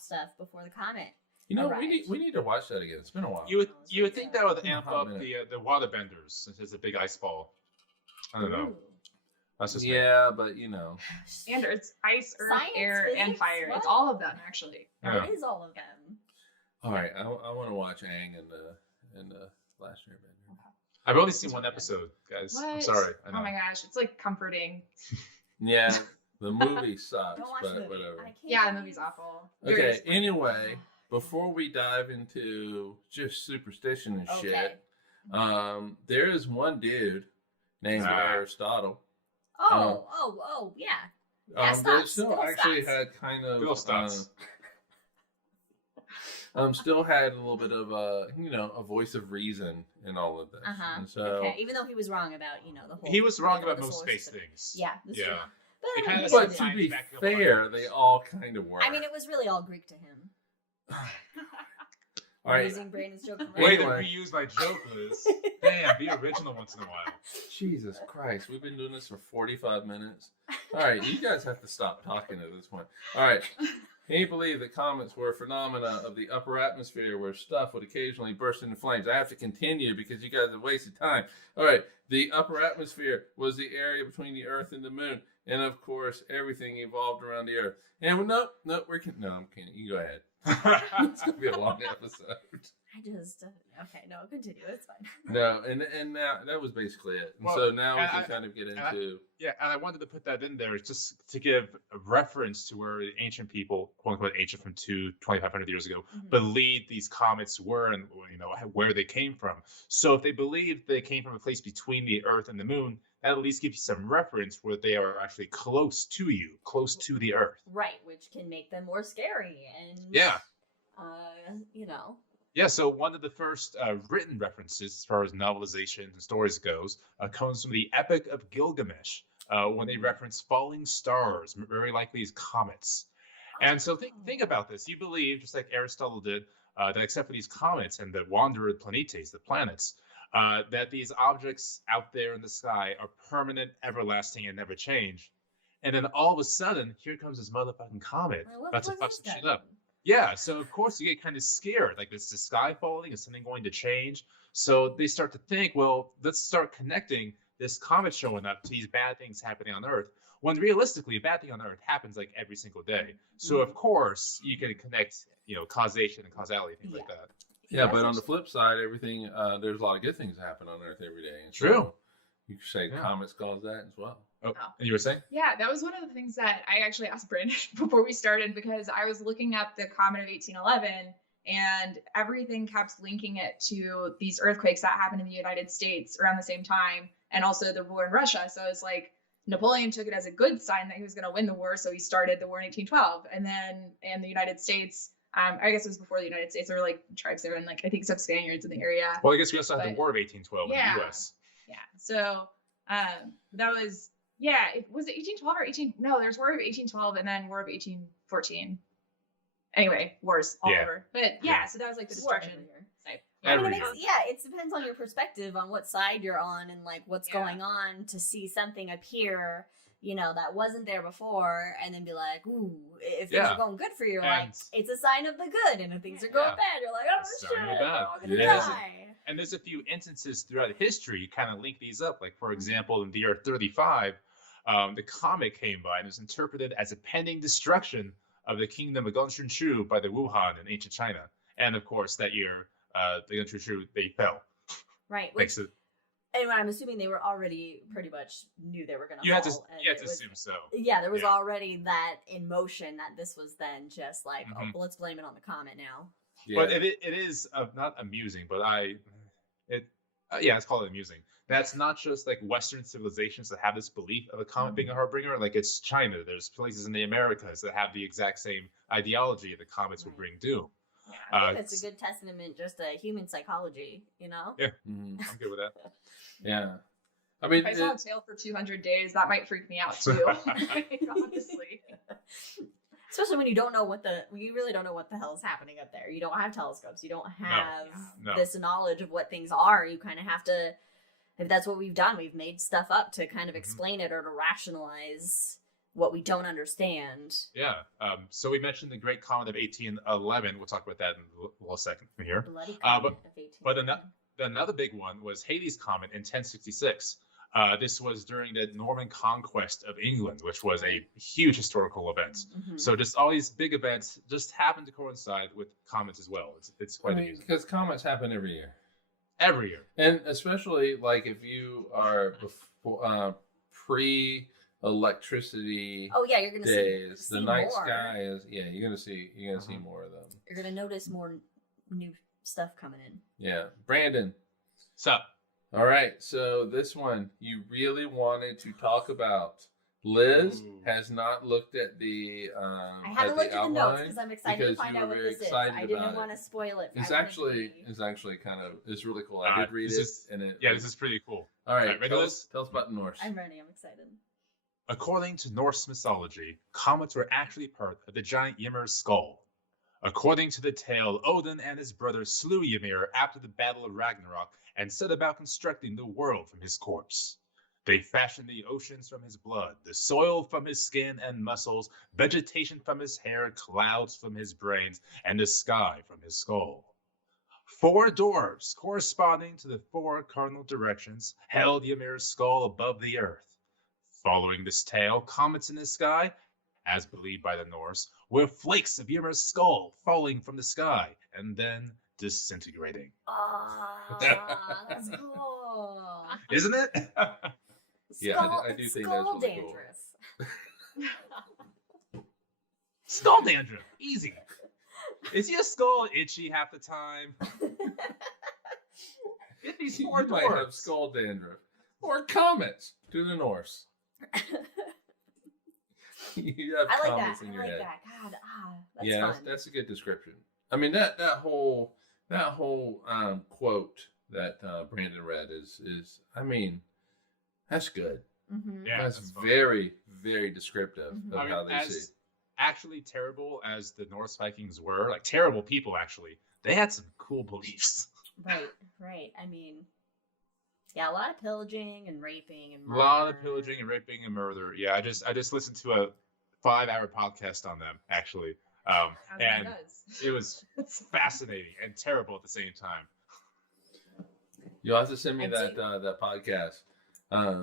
stuff before the comet. You know, Arrived. we need to watch that again. It's been a while. You would think that would Yeah, amp hot up minute. the water benders since it's a big ice ball. I don't know. Ooh. That's just me. Yeah, but you know, And it's ice, earth, Science, air, and physics, fire. what? It's all of them, actually. Yeah. It is all of them. all right. I want to watch Aang and the last year. I've only seen one episode, guys. I'm What? sorry. I Oh know. my gosh, it's like comforting. Yeah, the movie sucks, Don't watch but the movie. whatever. I can't Yeah, the believe- movie's awful. Okay. Anyway, before we dive into just superstition and Okay. shit, there is one dude named Aristotle. Oh, yeah. Yeah, That Stotts, still Bill actually Stotts. had kind of Bill Stotts. still had a little bit of a voice of reason in all of this. Uh-huh. And so Okay. Even though he was wrong about, the whole. He was wrong rhythm of about the most solar space system. things. Yeah, that's Yeah. true. It kinda But, but Yes, to be back a couple fair, hundred they years. all kind of were. I mean, it was really all Greek to him. all right. Using Brandon's joke. from Way earlier. to reuse my joke, Liz. Damn, be original once in a while. Jesus Christ, we've been doing this for 45 minutes. All right, you guys have to stop talking at this point. All right. Can you believe that comets were phenomena of the upper atmosphere where stuff would occasionally burst into flames? I have to continue because you guys have wasted time. All right. The upper atmosphere was the area between the Earth and the Moon. And, of course, everything evolved around the Earth. And, no, I'm kidding. You go ahead. It's going to be a long episode. Okay, no, continue. It's fine. No, and that was basically it. And Well, so now we can kind of get into... And I wanted to put that in there just to give a reference to where the ancient people, quote unquote ancient from 2,500 years ago, believed these comets were and where they came from. So if they believed they came from a place between the Earth and the Moon, that at least gives you some reference where they are actually close to you, close to the Earth. Right, which can make them more scary and Yeah, so one of the first written references as far as novelization and stories goes comes from the Epic of Gilgamesh when they reference falling stars, very likely as comets. And so think about this. You believe, just like Aristotle did, that except for these comets and the wanderer planetes, the planets, that these objects out there in the sky are permanent, everlasting, and never change. And then all of a sudden, here comes this motherfucking comet about to fuck some shit up. Yeah, so of course you get kind of scared. Like, is the sky falling? Is something going to change? So they start to think, well, let's start connecting this comet showing up to these bad things happening on Earth. When realistically, a bad thing on Earth happens like every single day. So of course you can connect, causation and causality, things like that. Yeah, but on the flip side, everything there's a lot of good things that happen on Earth every day. And True. So you could say comets cause that as well. Oh, and you were saying? Yeah, that was one of the things that I actually asked Brandon before we started, because I was looking up the comet of 1811 and everything kept linking it to these earthquakes that happened in the United States around the same time, and also the war in Russia. So it's like Napoleon took it as a good sign that he was going to win the war, so he started the war in 1812. And then in the United States, I guess it was before the United States, there were like tribes there and like I think some Spaniards in the area. Well, I guess we also had the War of 1812 in the U.S. Yeah, so that was... Yeah, was it 1812 or 18? No, there's War of 1812 and then War of 1814. Anyway, wars all over. But so that was like the destruction type. It depends on your perspective on what side you're on and like what's going on to see something appear, that wasn't there before, and then be like, ooh, if things are going good for you, like it's a sign of the good, and if things are going bad, you're like, oh shit, I'm gonna die. And there's a few instances throughout history kind of link these up. Like, for example, in the year 35, the comet came by and was interpreted as a pending destruction of the kingdom of Gongsun by the Wuhan in ancient China. And of course, that year, the Gongsun they fell. Right. And I'm assuming they were already pretty much knew they were going to fall. You had to assume so. Yeah, there was already that in motion that this was then just like, let's blame it on the comet now. Yeah. But it is not amusing, but let's call it amusing. That's not just like Western civilizations that have this belief of a comet being a harbinger. Like, it's China. There's places in the Americas that have the exact same ideology that comets will bring doom. Yeah, I think that's a good testament just to human psychology, Yeah, I'm good with that. Yeah. I mean, if I saw a tail for 200 days, that might freak me out too. Honestly. Especially when you really don't know what the hell is happening up there. You don't have telescopes. You don't have this knowledge of what things are. You kind of have to, if that's what we've done, we've made stuff up to kind of explain it or to rationalize what we don't understand. Yeah. So we mentioned the Great Comet of 1811. We'll talk about that in a little second from here. Bloody Comet but another big one was Halley's Comet in 1066. This was during the Norman conquest of England, which was a huge historical event. So just all these big events just happen to coincide with comets as well. It's quite amusing. Because comets happen every year. Every year. And especially like if you are pre-electricity you're gonna days, see the night more. Sky is you're gonna see more of them. You're gonna notice more new stuff coming in. Yeah. Brandon. What's up? All right, so this one you really wanted to talk about. Liz has not looked at the I haven't looked at the notes because I'm excited to find out what this is. I didn't want to spoil it. It's actually kind of really cool. I did read it, this is pretty cool. All right, ready, Liz? Tell us about the Norse. I'm ready. I'm excited. According to Norse mythology, comets were actually part of the giant Ymir's skull. According to the tale, Odin and his brother slew Ymir after the Battle of Ragnarok and set about constructing the world from his corpse. They fashioned the oceans from his blood, the soil from his skin and muscles, vegetation from his hair, clouds from his brains, and the sky from his skull. 4 dwarves, corresponding to the 4 cardinal directions, held Ymir's skull above the earth. Following this tale, comets in the sky, as believed by the Norse, were flakes of Ymir's skull falling from the sky and then disintegrating. Oh, that's cool. Isn't it? Yeah, I do think that's skull really cool. dandruff. Skull dandruff. Easy. Is your skull itchy half the time? Get these 4 You might have dwarves. skull dandruff. Or comets to the Norse. You have I like that. comets in I your like head. that. God, that's Yeah, fun. that's a good description. I mean that whole quote that Brandon read is I mean that's good. Mm-hmm. Yeah, that's that's fun. very, very descriptive Mhm. of how they as see. actually terrible as the Norse Vikings were, like terrible people actually, they had some cool beliefs. Right. I mean, yeah, a lot of pillaging and raping and A lot of murder. pillaging and raping and murder. Yeah, I just listened to a 5-hour podcast on them actually, As one and does. it was fascinating and terrible at the same time. You'll have to send me I that do. that podcast.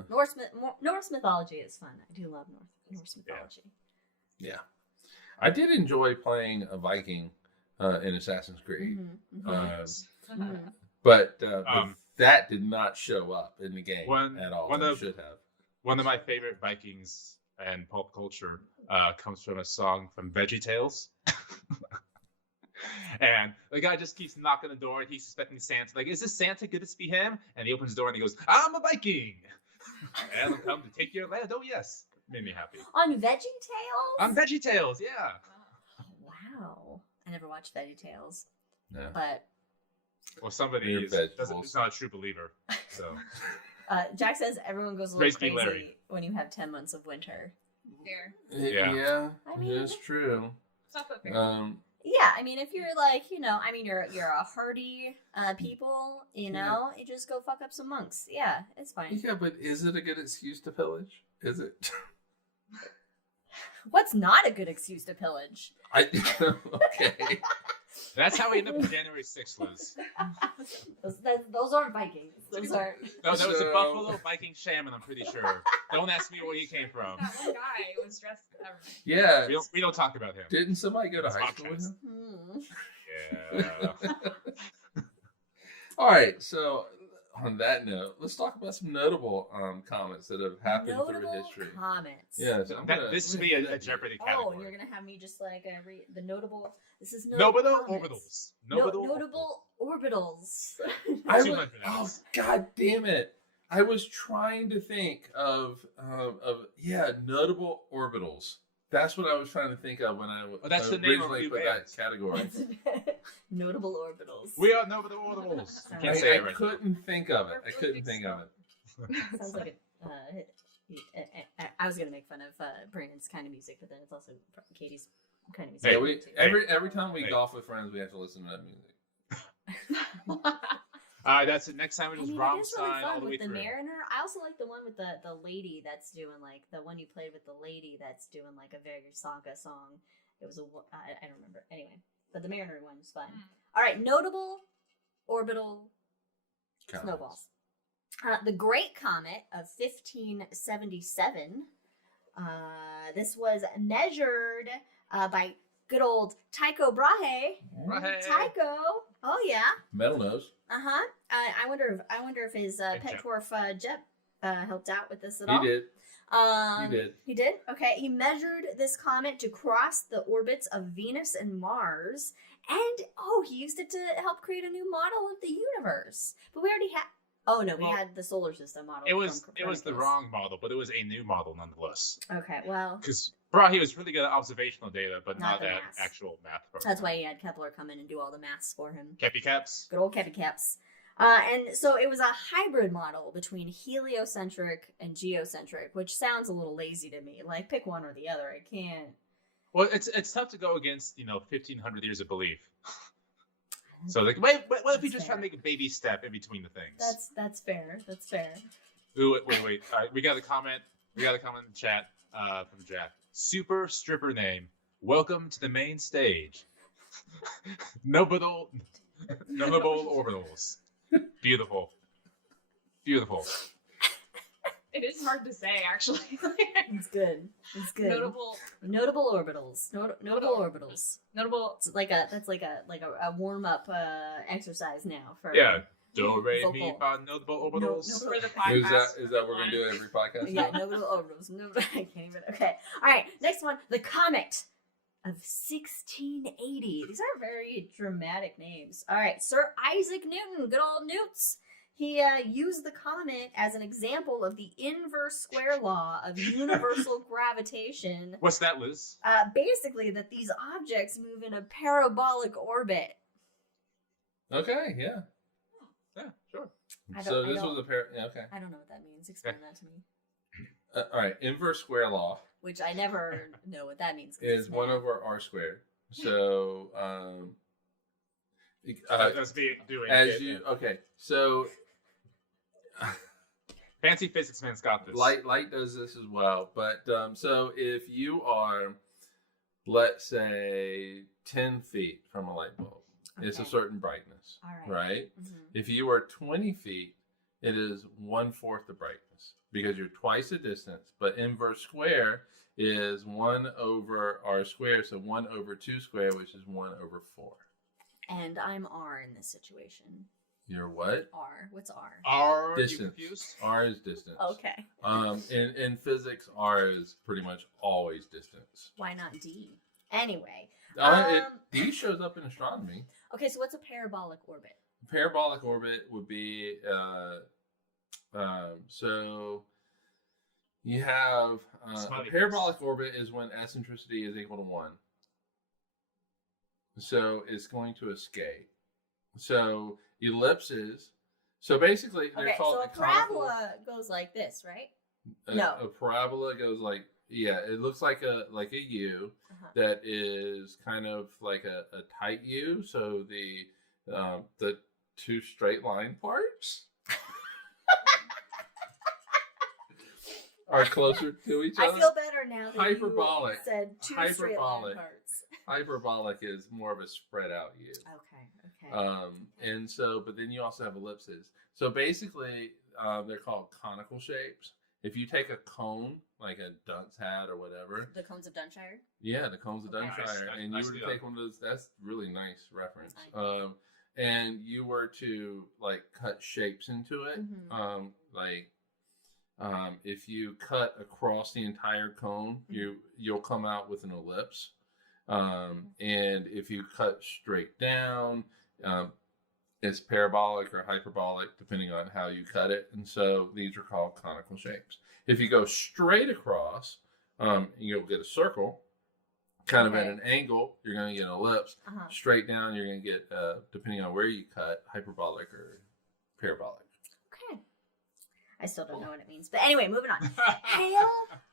Norse mythology is fun. I do love Norse mythology. Yeah, I did enjoy playing a Viking in Assassin's Creed, Mm-hmm. but Um, that did not show up in the game one- at all. one It of- should have. One of my favorite Vikings and pop culture comes from a song from VeggieTales. And the guy just keeps knocking the door and he's suspecting Santa. Like, is this Santa? Could this be him? And he opens the door and he goes, I'm a Viking. And I'll come to take your land. Oh, yes. Made me happy. On VeggieTales? I'm VeggieTales, yeah. Wow. I never watched VeggieTales, No. but Well, somebody Your is vegetables. not a true believer. So, Jack says everyone goes a Praise little be crazy Larry. when you have 10 months of winter. Fair. Yeah. Yeah, I mean- it's true. Stop it, fair. Yeah, I mean, if you're like, you're a hardy people, you just go fuck up some monks. Yeah, it's fine. Yeah, but is it a good excuse to pillage? Is it? What's not a good excuse to pillage? Okay. that's how we end up with January 6th, Liz. Those aren't Vikings. Those are. No, that was So- a Buffalo Viking shaman, I'm pretty sure. Don't ask me where he came from. That one guy was dressed. Yeah. We don't talk about him. Didn't somebody go to It's high school with podcast. him? Yeah. All right. So on that note, let's talk about some notable comments that have happened Notable through history. comments. Yes. This should be a Jeopardy Oh, category. you're gonna have me just like read the notable. This is Notable comments. orbitals. Notable orbitals. I Too was, much for that. oh God damn it! I was trying to think of notable orbitals. That's what I was trying to think of when I that's the name of originally new put bands. that category. Notable orbitals. We are notable orbitals. You can't say I it right. couldn't think of it. I couldn't think of it. Sounds like I was gonna make fun of Brandon's kind of music, but then it's also Katie's kind of music. Yeah, Hey, every time we Hey. golf with friends, we have to listen to that music. That's it. Next time we I just mean, Rammstein it is really all fun the way with the through. Mariner. I also like the one with the lady that's doing like the one you played with the lady that's doing like a very Saga song. It was I don't remember anyway, but the Mariner one is fun. All right, notable orbital snowballs. The Great Comet of 1577. This was measured by good old Tycho Brahe. Right. Tycho. Oh yeah. Metal nose. I wonder if his Jet. Petkorf Jet helped out with this at He all. did. He did. He did. Okay. He measured this comet to cross the orbits of Venus and Mars, and he used it to help create a new model of the universe. But we already had. Oh no, we Well, had the solar system model. It was from the Copernicus. wrong model, but it was a new model nonetheless. Okay. Well, Because Brahe was really good at observational data, but Not not the at math. actual math. that's why he had Kepler come in and do all the maths for him. Kepi Caps. Good old Kepi Caps. And so it was a hybrid model between heliocentric and geocentric, which sounds a little lazy to me. Like, pick one or the other. I can't. Well, it's tough to go against 1,500 years of belief. So like, what if we That's just try to fair. make a baby step in between the things? That's fair. That's fair. Ooh, wait. All right, we got a comment. We got a comment in the chat from Jack. Super stripper name. Welcome to the main stage. Notable orbitals. Beautiful. It is hard to say, actually. It's good. It's good. Notable orbitals. Notable orbitals. Notable. It's like a warm up exercise now for Do re mi vocal. fa notable orbitals. For the podcast. Is that what we're gonna do every podcast? Yeah, now? notable orbitals. No, I can't even. Okay. All right. Next one. The Comet of 1680. These are very dramatic names. All right. Sir Isaac Newton. Good old Newts. He used the comet as an example of the inverse square law of universal gravitation. What's that, Liz? Basically, that these objects move in a parabolic orbit. Okay, yeah. Yeah, sure. So this was a yeah, okay. I don't know what that means. Explain that to me. All right, inverse square law Which I never know what that means. is 1 over r squared. So That's me doing as it. you okay, so Fancy physics man's got this. light does this as well. But so if you are, let's say, 10 feet from a light bulb, it's a Okay. certain brightness, All right? Mhm. If you are 20 feet, it is 1/4 the brightness because you're twice the distance. But inverse square is 1 over r squared, so 1 over 2 squared, which is 1 over 4. And I'm R in this situation. You're what? R. What's R? Are you Distance. confused? R is distance. Okay. In physics, R is pretty much always distance. Why not D? Anyway. D shows up in astronomy. Okay, so what's a parabolic orbit? Parabolic orbit would be so you have a Smiley parabolic orbit is when eccentricity is equal to 1. So it's going to escape. So ellipses. So basically, they're Okay, called so a a conical- parabola goes like this, right? A, No. a parabola goes like it looks like a U Uh-huh. that is kind of like a tight U. So the two straight line parts are closer to each I other. feel better now that Hyperbolic. you said two straight line Hyperbolic. parts. Hyperbolic is more of a spread out U. Okay. And so, but then you also have ellipses. So basically, they're called conical shapes. If you take a cone, like a dunce hat or whatever, The cones of Dunshire. yeah, the cones of Okay. Dunshire, Nice, and nice you were to deal. take one of those, that's really nice reference. Nice. And you were to like cut shapes into it, Mhm. if you cut across the entire cone, you'll come out with an ellipse. And if you cut straight down, it's parabolic or hyperbolic, depending on how you cut it. And so these are called conical shapes. If you go straight across, you'll get a circle. Kind of at Okay. an angle, you're going to get an ellipse. Uh-huh. Straight down, you're going to get, depending on where you cut, hyperbolic or parabolic. Okay. I still don't know what it means. But anyway, moving on. Hail.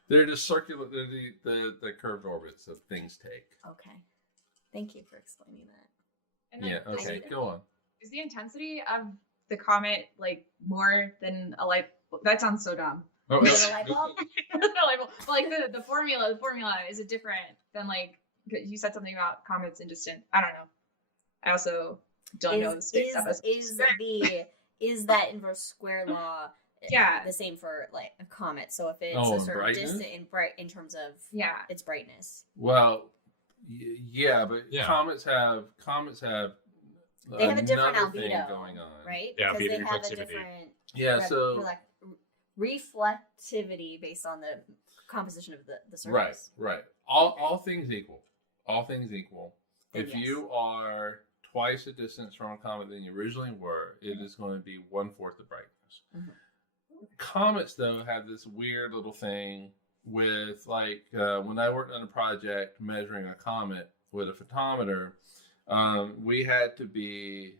They're just circular, they're the curved orbits that things take. Okay. Thank you for explaining that. And then Yeah, okay, see. go on. Is the intensity of the comet like more than a light? That sounds so dumb. Oh, Is no. it a light bulb? No, like, but, like the formula is it different than like you said something about comets and distant? I don't know. I also don't know the space stuff. Is that inverse square law Yeah. the same for like a comet? So if it's Oh, a certain brightness? distance in terms of Yeah. its brightness. Well, yeah, but Yeah. comets have They have a different another thing albedo, going on, right? Yeah, Because they albedo have a reflexivity. different Yeah, so reflectivity based on the composition of the surface. right. All things equal. Then If yes. you are twice the distance from a comet than you originally were, it is going to be 1/4 the brightness. Mhm. Comets, though, have this weird little thing with, like, when I worked on a project measuring a comet with a photometer, we had to be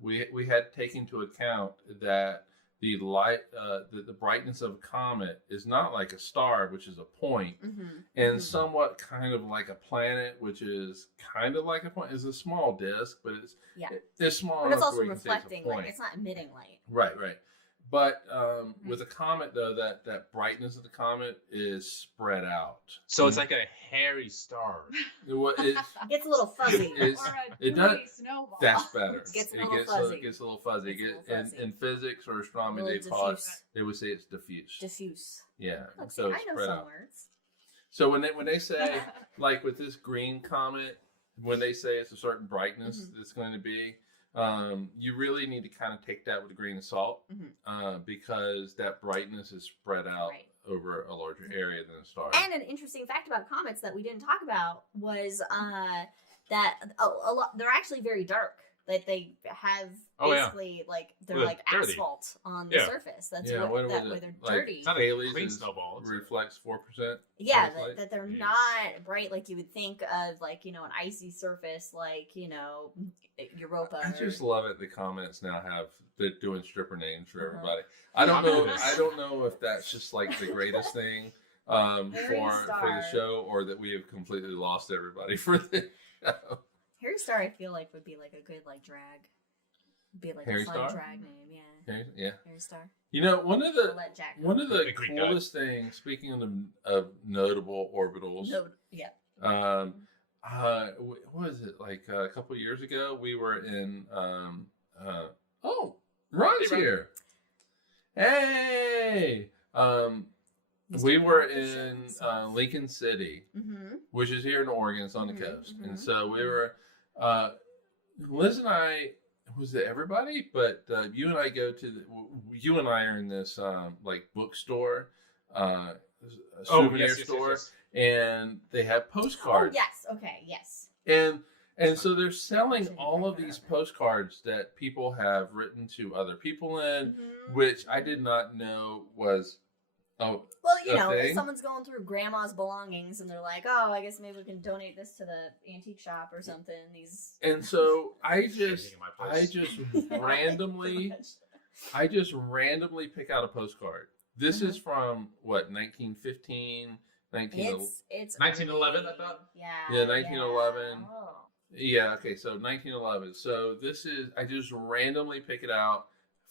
we had to take into account that the light the brightness of a comet is not like a star, which is a point, Mhm. and somewhat kind of like a planet, which is kind of like a point. It's a small disk, but it's Yeah. it's small But it's enough also where you can say it's a reflecting point. light. It's not emitting light. Right. But with a comet, though, that brightness of the comet is spread out. So it's like a hairy star. It Gets a little fuzzy. It's- Or a it does- gooey snowball. that's better. Gets a It little fuzzy. gets a little fuzzy. Gets a little fuzzy. In physics or astronomy, Little diffuse. They would say it's diffuse. Diffuse. Yeah. Look, So see, it's I know spread some out. words. So when they say, like with this green comet, when they say it's a certain brightness Mm-hmm. it's going to be, you really need to kind of take that with a grain of salt, because that brightness is spread out Right. over a larger area than a star. And an interesting fact about comets that we didn't talk about was that a lot they're actually very dark. That they have Oh, yeah. basically like they're Well, like dirty. asphalt on the Yeah. surface. That's Yeah, what what that was way it? they're Like, dirty. It's not a Haley's clean is- snowball. It's reflects 4%. Yeah, Like, that they're yes. not bright like you would think of, like, you know, an icy surface like, you know, Europa. I just love it. The comments now they're doing stripper names for Uh-huh. everybody. I don't know. Yes. I don't know if that's just like the greatest thing for the show, or that we have completely lost everybody for the show. Harry Star, I feel like would be like a good like drag. Be like Harry a fun Star? drag name, yeah. Yeah. Harry Star. You know, one of I'll the let Jack. One of the The Greek coolest things, speaking of notable orbitals, No, yeah. what was it, like a couple of years ago? We were in, Ron's Ron. here. Hey! Mr. We were Politicians. in Lincoln City, Mm-hmm. which is here in Oregon. It's on the Mhm, coast. mhm. And so we were, Liz and I, was it everybody? But you and I you and I are in this like bookstore, a souvenir store, and they have Oh, postcards. yes. Okay, yes. And so they're selling Actually, all of I these remember. postcards that people have written to other people in, Mhm. which I did not know was. Oh, Well, you know, thing? if someone's going through grandma's belongings and they're like, "Oh, I guess maybe we can donate this to the antique shop or something." These. and so I Same just thing in my place. I just randomly pick out a postcard. This Mm-hmm. is from what, 1915, 19 It's 1911, early. I thought? Yeah. 1911. Oh. Yeah, okay, so 1911. So this is, I just randomly pick it out,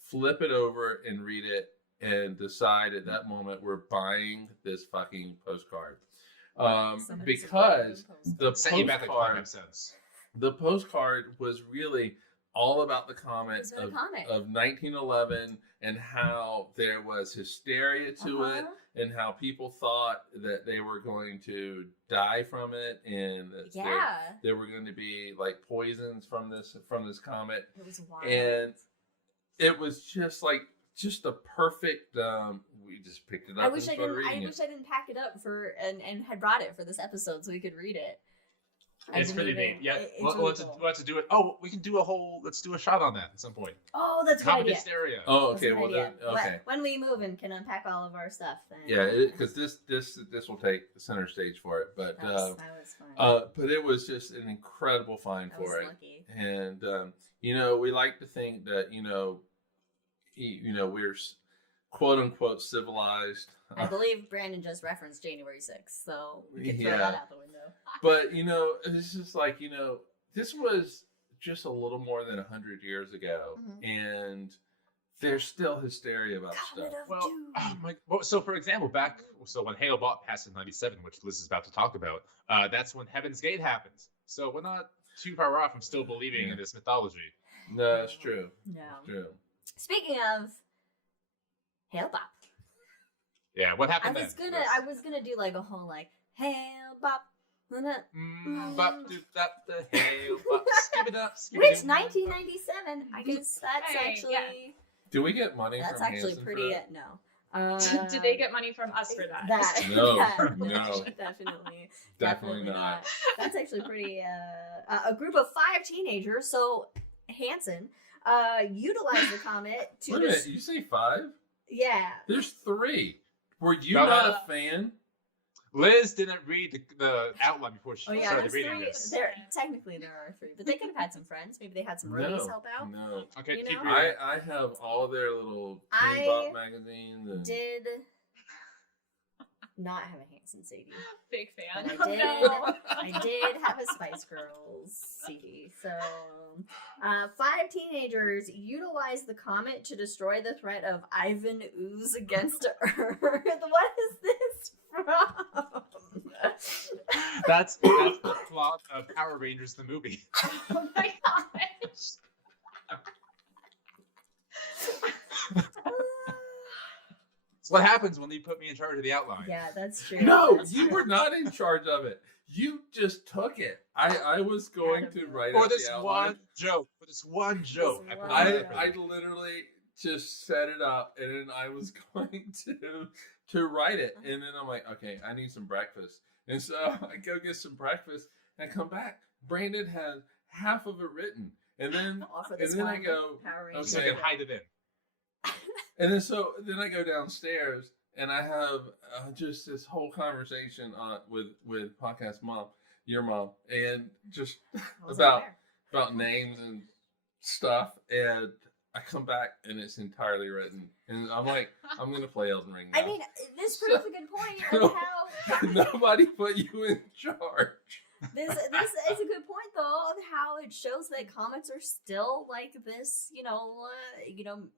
flip it over and read it, and decide at that moment we're buying this fucking postcard. Somebody's Because supporting the Sent you back like postcard, 5 cents. the postcard was really all about the comet It's been a of, comet. of 1911 and how there was hysteria to it, Uh-huh. and how people thought that they were going to die from it, and that Yeah, there were going to be like poisons from this comet. it was wild. And it was just a perfect. We just picked it up. I wish and I started didn't. I reading wish I didn't pack it up for and had brought it for this episode so we could read it. I It's didn't pretty even- neat. Yeah, it's we'll, really we'll, have to, cool. we'll have to do it. Oh, we can do let's do a shot on that at some point. Oh, that's a good Comet idea. hysteria. Oh, That's okay. a good Well, idea. then, okay. When we move and can unpack all of our stuff, then Yeah, because this will take the center stage for it, but that was fun. but it was just an incredible find I was for it, lucky. and we like to think that we're quote unquote civilized, I believe Brandon just referenced January 6th, so we can throw Yeah. that out the window. but it's just like this was just a little more than 100 years ago, Mhm. and there's still hysteria about Comet stuff. of Well, Doom. so for example, when Halo Bot passed in '97, which Liz is about to talk about, that's when Heaven's Gate happens. So we're not too far off from still believing in this mythology. No, it's true. No. It's true. Speaking of Hail Bop, Yeah, what I happened was then? gonna do like a whole like Hail Bop. Bop, doop, dop, the Hale Bop, skip it up, skip it Which up. 1997? I guess that's Hey, actually yeah. Do we get money that's from actually Hanson pretty. for that? No. Did they get money from us for that? That No, yeah, no. definitely not. That's actually pretty. A group of 5 teenagers. So Hanson utilized the comet to. Wait a minute, you say 5? Yeah. There's 3. Were you No, not no. a fan? Liz didn't read the outline before she Oh yeah, started there's reading 3. this. Technically there are 3, but they could have had some friends. Maybe they had some roadies help out. No. Okay, You keep know? reading. I have all their little I Teen Bop magazines. And Did not have a Hanson CD. Big fan. But I did. Oh, no. I did have a Spice Girls CD. So, 5 teenagers utilized the comet to destroy the threat of Ivan Ooze against Earth. What is this from? That's the plot of Power Rangers the movie. Oh my gosh. It's what happens when you put me in charge of the outline. Yeah, that's true. No, That's you true. were not in charge of it. You just took it. I was going to write For out this the outline. one joke. For this one joke. This I put one it I in joke. the I movie. literally just set it up, and then I was going to write it, and then I'm like, okay, I need some breakfast, and so I go get some breakfast, and I come back. Brandon has half of it written, and then Offer and this then I one go, Power Ranger. So I okay. can hide it in. and then I go downstairs, and I have just this whole conversation with podcast mom, your mom, and just I wasn't about aware. about names and stuff, and I come back and it's entirely written, and I'm like, I'm gonna play Elden Ring now. I mean, this proves a good point of how Nobody put you in charge. this is a good point though of how it shows that comets are still like this,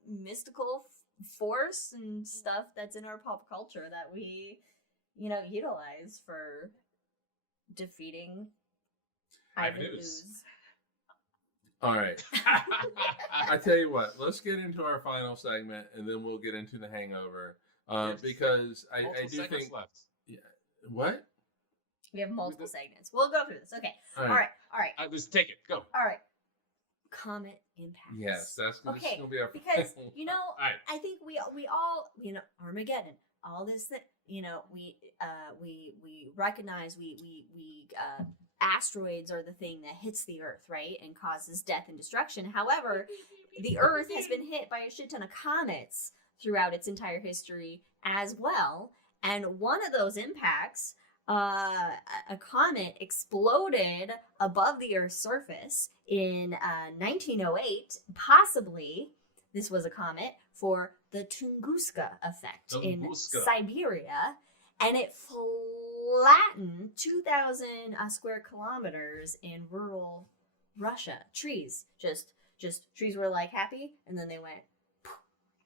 mystical force and stuff that's in our pop culture that we, utilize for defeating Ivan Ivan Ooze. Ooze. All right, I tell you what, let's get into our final segment, and then we'll get into the hangover. Yes. Because I Multiple do segments think left. what? We have multiple segments. We'll go through this. Okay. All All right. Let's take it. Go. All right. Comet impacts. Yes, that's this is Okay, gonna be our because final. right. I think we all Armageddon, all this that we recognize we asteroids are the thing that hits the Earth, right, and causes death and destruction. However, the Earth has been hit by a shit ton of comets throughout its entire history as well, and one of those impacts, a comet exploded above the Earth's surface in 1908. Possibly, this was a comet for the Tunguska effect in Tunguska. Siberia, and it flattened 2,000 square kilometers in rural Russia. Trees, just trees were like happy, and then they went.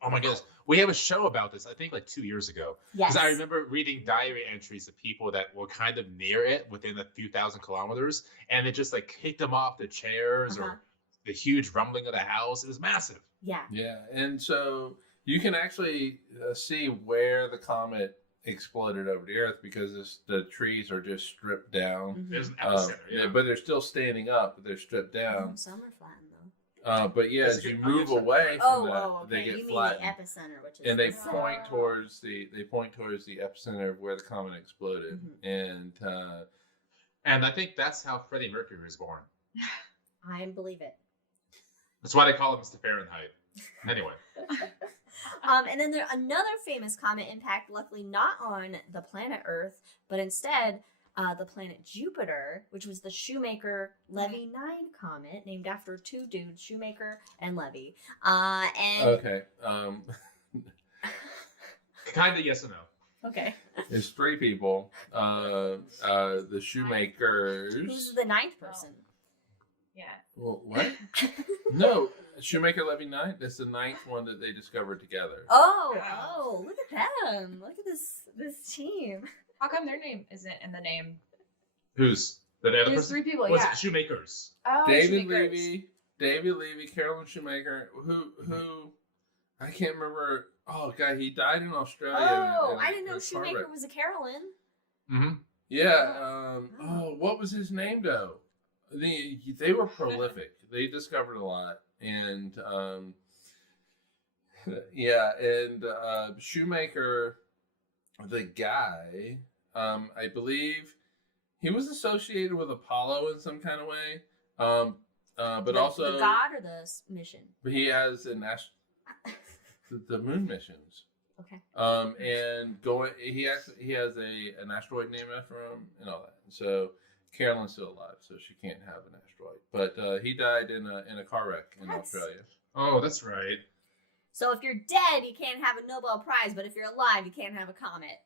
Oh my goodness. We have a show about this, I think like 2 years ago. Yes, Because I remember reading diary entries of people that were kind of near it within a few thousand kilometers, and it just like kicked them off the chairs Uh-huh. or the huge rumbling of the house. It was massive. yeah. Yeah, and so you can actually see where the comet exploded over the Earth because the trees are just stripped down. Mhm. There's an epicenter, yeah. But they're still standing up, but they're stripped down. Some are flattened though. But yeah, That's as a you good move concept. away from that, Okay. they get You mean flattened, the epicenter, which is and they the point sun. towards the epicenter of where the comet exploded, Mhm. and And I think that's how Freddie Mercury was born. I believe it. That's why they call him Mr. Fahrenheit. Anyway. And then there another famous comet impact, luckily not on the planet Earth, but instead the planet Jupiter, which was the Shoemaker-Levy 9 comet, named after two dudes, Shoemaker and Levy. And okay, Kind of yes and no. okay, there's 3 people. The Shoemakers. who's the 9th person? Yeah. Well, what? No, Shoemaker Levy 9. That's the 9th one that they discovered together. Oh, look at them! Look at this team. How come their name isn't in the name? Who's the other There's person? 3 people, Was yeah. it Shoemakers? Oh, David Shoemakers. Levy, Carolyn Shoemaker, who I can't remember. Oh god, he died in Australia. Oh, in a- I didn't in know a car Shoemaker wreck. was a Carolyn. Mm-hmm. Yeah. What was his name though? They were prolific. They discovered a lot, and Shoemaker, the guy, I believe he was associated with Apollo in some kind of way. But also the god or the mission. but he has the moon missions. Okay. And he has an asteroid named after him and all that. And so Carolyn's still alive, so she can't have an asteroid. But he died in a car wreck in That's- Australia. Oh, that's right. So if you're dead, you can't have a Nobel Prize, but if you're alive, you can't have a comet.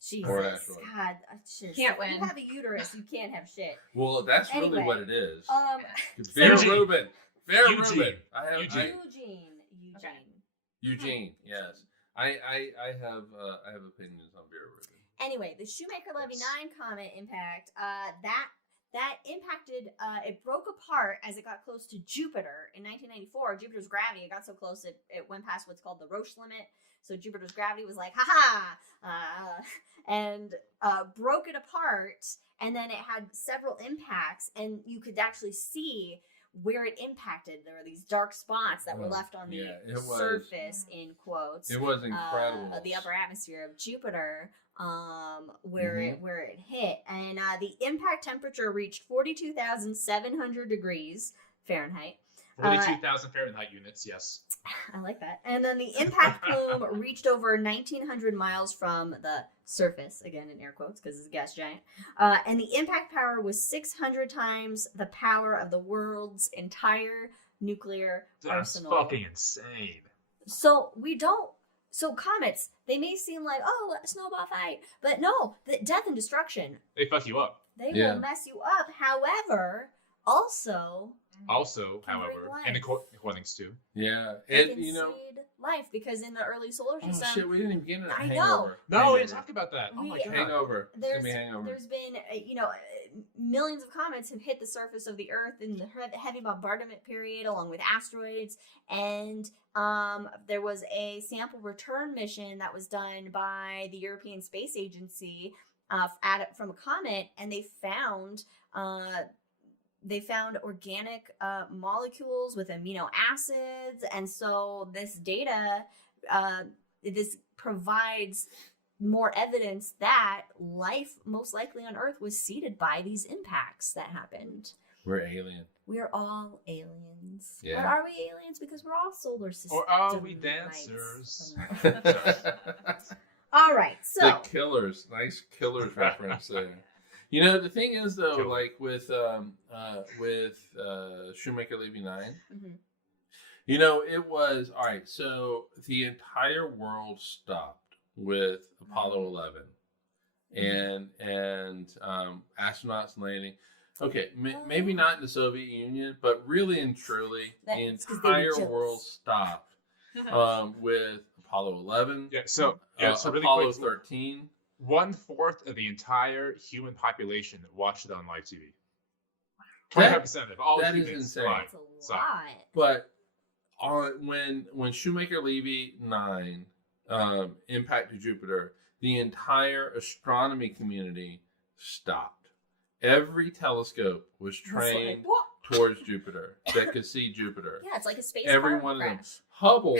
Jesus, Or an asteroid. God, Can't if win. you have a uterus, you can't have shit. Well, that's really Anyway, what it is. Vera Rubin. Vera Eugene. Rubin. Eugene. Yes. I have opinions on Vera Rubin. Anyway, the Shoemaker-Levy 9 comet impact, that impacted, it broke apart as it got close to Jupiter in 1994. Jupiter's gravity, it got so close it went past what's called the Roche limit. So Jupiter's gravity was like, and broke it apart. And then it had several impacts, and you could actually see where it impacted. There were these dark spots that were left on the surface, in quotes. It was incredible. The upper atmosphere of Jupiter, where it hit, and the impact temperature reached 42,700 degrees Fahrenheit. 42,000 Fahrenheit units, yes. I like that. And then the impact plume reached over 1,900 miles from the surface, again in air quotes because it's a gas giant. And the impact power was 600 times the power of the world's entire nuclear arsenal. That's fucking insane. So comets, they may seem like, oh, a snowball fight, but no, the death and destruction. They fuck you up. They will mess you up. However, also, however, and according to life, because in the early solar system, oh shit, we didn't even get into I Hangover. know. No, we didn't talk about that. Oh my god, Hangover. There's Hangover. been millions of comets have hit the surface of the Earth in the heavy bombardment period, along with asteroids, and there was a sample return mission that was done by the European Space Agency from a comet, and they found organic molecules with amino acids, and so this data, this provides more evidence that life most likely on Earth was seeded by these impacts that happened. We're alien. We're all aliens. Yeah. But are we aliens? Because we're all solar system. Or are we dancers? All right, so the Killers, nice Killers reference there. You know, the thing is though, like with Shoemaker-Levy 9, you know, it was all right. So the entire world stopped with Apollo 11, and astronauts landing. Okay, maybe not in the Soviet Union, but really and truly, the entire world stopped with Apollo 11. So really Apollo quick, 13. 1/4 of the entire human population watched it on live TV. 25% of all that humans. is insane. Live. That's a lot. But when Shoemaker-Levy 9 impacted Jupiter, the entire astronomy community stopped. Every telescope was trained towards Jupiter that could see Jupiter. Yeah, it's like a space Every car one of them. crash. Hubble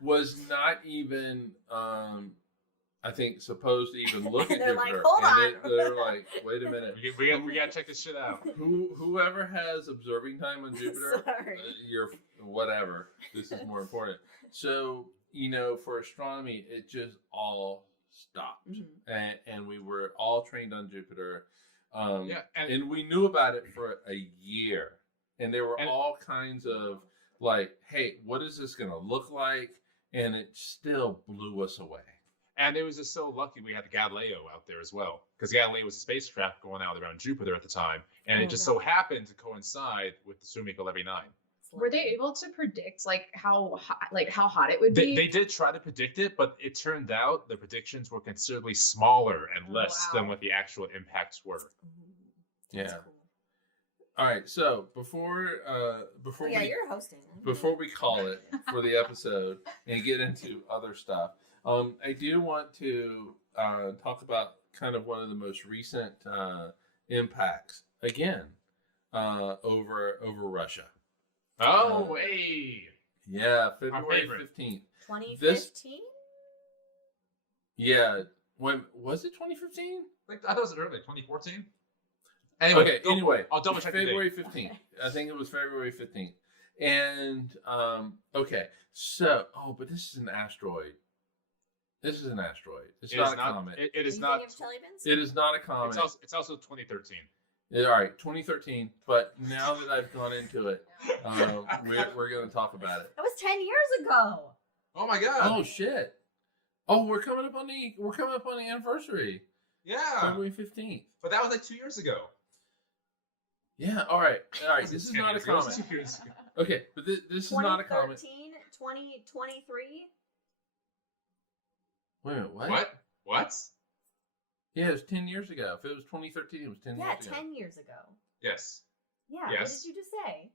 was not even, I think, supposed to even look at They're Jupiter. like, hold on. They're like, wait a minute. We gotta check this shit out. Whoever has observing time on Jupiter, Sorry. you're whatever. This is more important. So, you know, for astronomy, it just all stopped. And we were all trained on Jupiter. And we knew about it for a year. And there were all kinds of like, hey, what is this going to look like? And it still blew us away. And it was just so lucky we had Galileo out there as well. Because Galileo was a spacecraft going out around Jupiter at the time. And it just so happened to coincide with the Shoemaker-Levy 9. Were they able to predict how hot it would be? They did try to predict it, but it turned out the predictions were considerably smaller and less than what the actual impacts were. Yeah. Cool. All right. So before you're hosting. Before we call it for the episode and get into other stuff, I do want to talk about kind of one of the most recent impacts again over Russia. Oh, hey. Yeah, February 15th. 2015? Yeah. When was it 2015? I thought it was early, 2014. Anyway, I'll double check February 15th. I think it was February 15th. And but this is an asteroid. It's not a comet. It is not. It is not a comet. It's also 2013. All right, 2013. But now that I've gone into it, we're going to talk about it. That was 10 years ago. Oh my god. Oh shit. Oh, we're coming up on the anniversary. Yeah, February 15th. but that was like 2 years ago. Yeah. All right. This is not a comment. 2 years ago. Okay, but this is not a comment. 2013, 2023. Wait a minute. What? Yeah, it was 10 years ago. If it was 2013, it was 10 Yeah, years ago. 10 years ago. Yes. Yeah, Yes. what did you just say?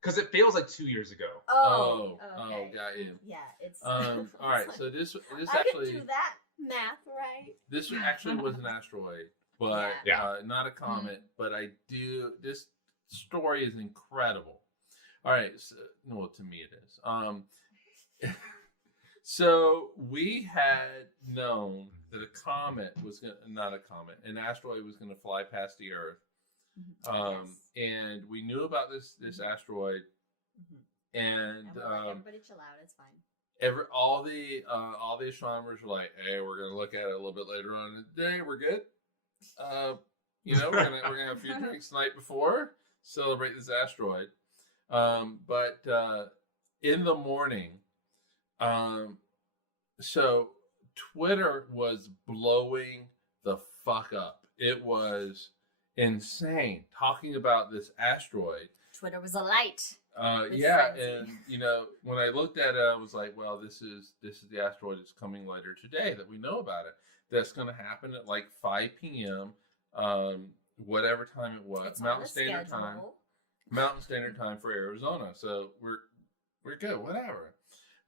Because it feels like 2 years ago. Oh, Oh, okay. got you. Yeah, it's. All right, so this I actually can do that math right. this actually was an asteroid, but Yeah. not a comet. But this story is incredible. All right, so, well, to me it is. So we had known that an asteroid was going to fly past the Earth. Yes. And we knew about this asteroid, and we're like, everybody chill out, it's fine. all the astronomers were like, "Hey, we're gonna look at it a little bit later on in the day. We're good. We're gonna have a few drinks the night before, celebrate this asteroid." But in the morning, so Twitter was blowing the fuck up. It was insane talking about this asteroid. Twitter was alight. Yeah, frenzy. and when I looked at it, I was like, well, this is the asteroid that's coming later today that we know about it. That's going to happen at like 5 p.m. Whatever time it was, It's on Mountain the Standard schedule. Time. Mountain Standard Time for Arizona. So we're good. Whatever.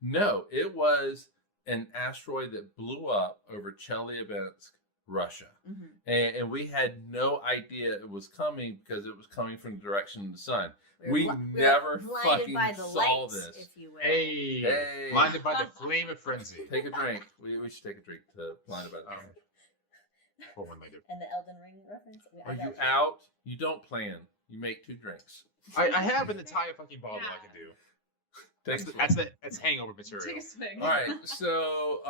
No, it was an asteroid that blew up over Chelyabinsk, Russia. Mm-hmm. And we had no idea it was coming because it was coming from the direction of the sun. We never blinded fucking by the saw light, this. if you will. Hey, blinded by the flame of frenzy. Take a drink. We should take a drink to blind about it. Pour one later. And the Elden Ring reference. Are you out? You don't plan. You make 2 drinks. I have an entire fucking bottle I can do. That's hangover material. Take a swing. All right. So,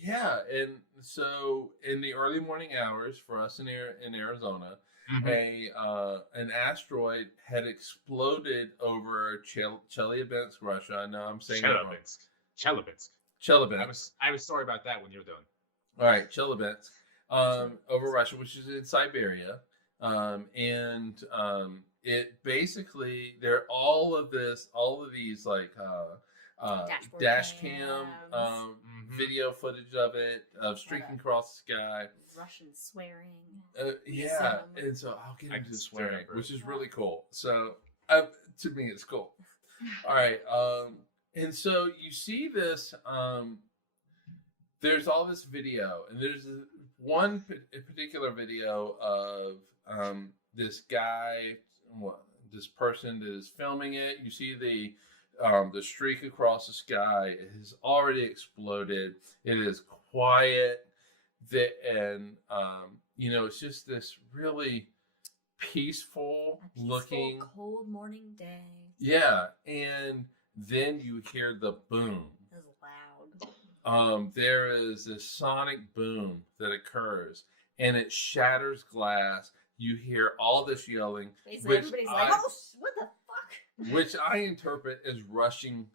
yeah, and so in the early morning hours for us in Arizona, an asteroid had exploded over Chelyabinsk, Russia. No, I'm saying Chelyabinsk. I was sorry about that when you're done. All right, Chelyabinsk, over Russia, which is in Siberia, and it basically all of these like dash cam video footage of it streaking across the sky. Russian swearing. Yeah, and so I'll get into the swearing, which is really cool. So to me, it's cool. All right, and so you see this. There's all this video, and there's one particular video of this guy, this person that is filming it. You see the streak across the sky. It has already exploded. It is quiet, and it's just this really peaceful looking, cold morning day. Yeah, and then you hear the boom. It was loud. There is this sonic boom that occurs, and it shatters glass. You hear all this yelling, Basically, everybody's like, "Oh, what the fuck?" Which I interpret as Russian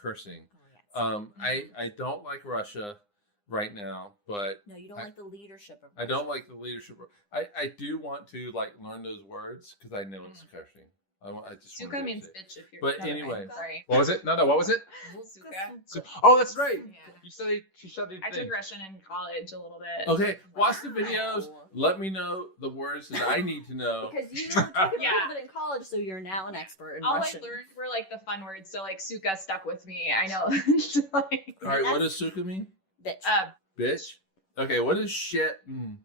cursing. Oh, yes. I don't like Russia right now, but no, you don't like the leadership of Russia. I don't like the leadership. I do want to learn those words because I know it's cursing. I just Suka means bitch if you're. But anyway, sorry. What was it? No, what was it? Suka. Oh, that's right. Yeah. You said she studied. I took Russian in college a little bit. Okay, watch the videos. Let me know the words that I need to know. Because you took a little bit in college, so you're now an expert in Russian. All I learned were like the fun words, so like Suka stuck with me. I know. Like, all right, what does Suka mean? Bitch. Bitch. Okay, what does shit and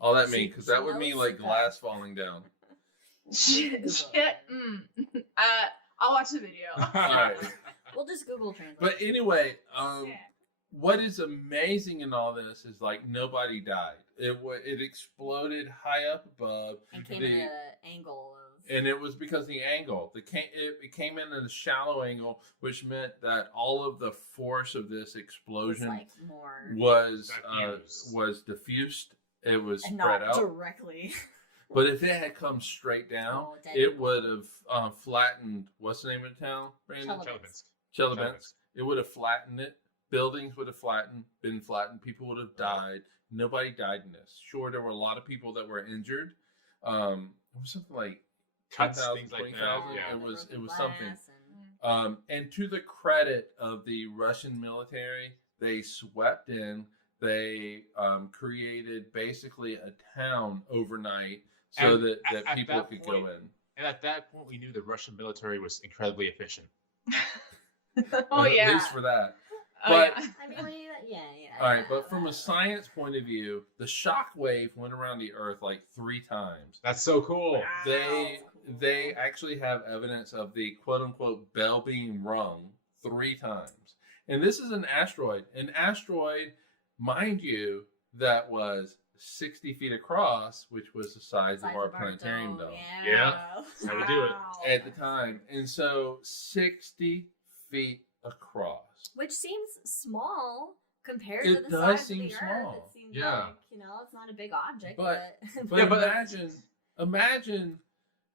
all that mean? Because that would mean like glass falling down. Shit. I'll watch the video. All right. We'll just Google Translate. But anyway, what is amazing in all this is like nobody died. It exploded high up above and came in at an angle of. And it was because the angle. It came in at a shallow angle, which meant that all of the force of this explosion was diffused. It was and spread not out directly. But if it had come straight down, it would have flattened. What's the name of the town, Brandon? Chelyabinsk. Chelyabinsk. It would have flattened it, buildings would have been flattened. People would have died. Nobody died in this. Sure, there were a lot of people that were injured. It was something like Cuts, 10,000, things like that. 20,000. Yeah. It was Broken something. glass and- And to the credit of the Russian military, they swept in. They created basically a town overnight so And that at people that could point- go in. And at that point, we knew the Russian military was incredibly efficient. Oh yeah. At least for that. Oh, but- yeah. I mean, yeah. All right, but from a science point of view, the shock wave went around the Earth like 3 times. That's so cool. They actually have evidence of the quote unquote bell being rung 3 times. And this is an asteroid. An asteroid, mind you, that was 60 feet across, which was the size of our planetarium dome Yeah. That's how we do it. at the time. And so 60 feet across. Which seems small compared It to the does size seem of the Earth. small. It seems Yeah. like, it's not a big object, But- but, But Yeah, imagine,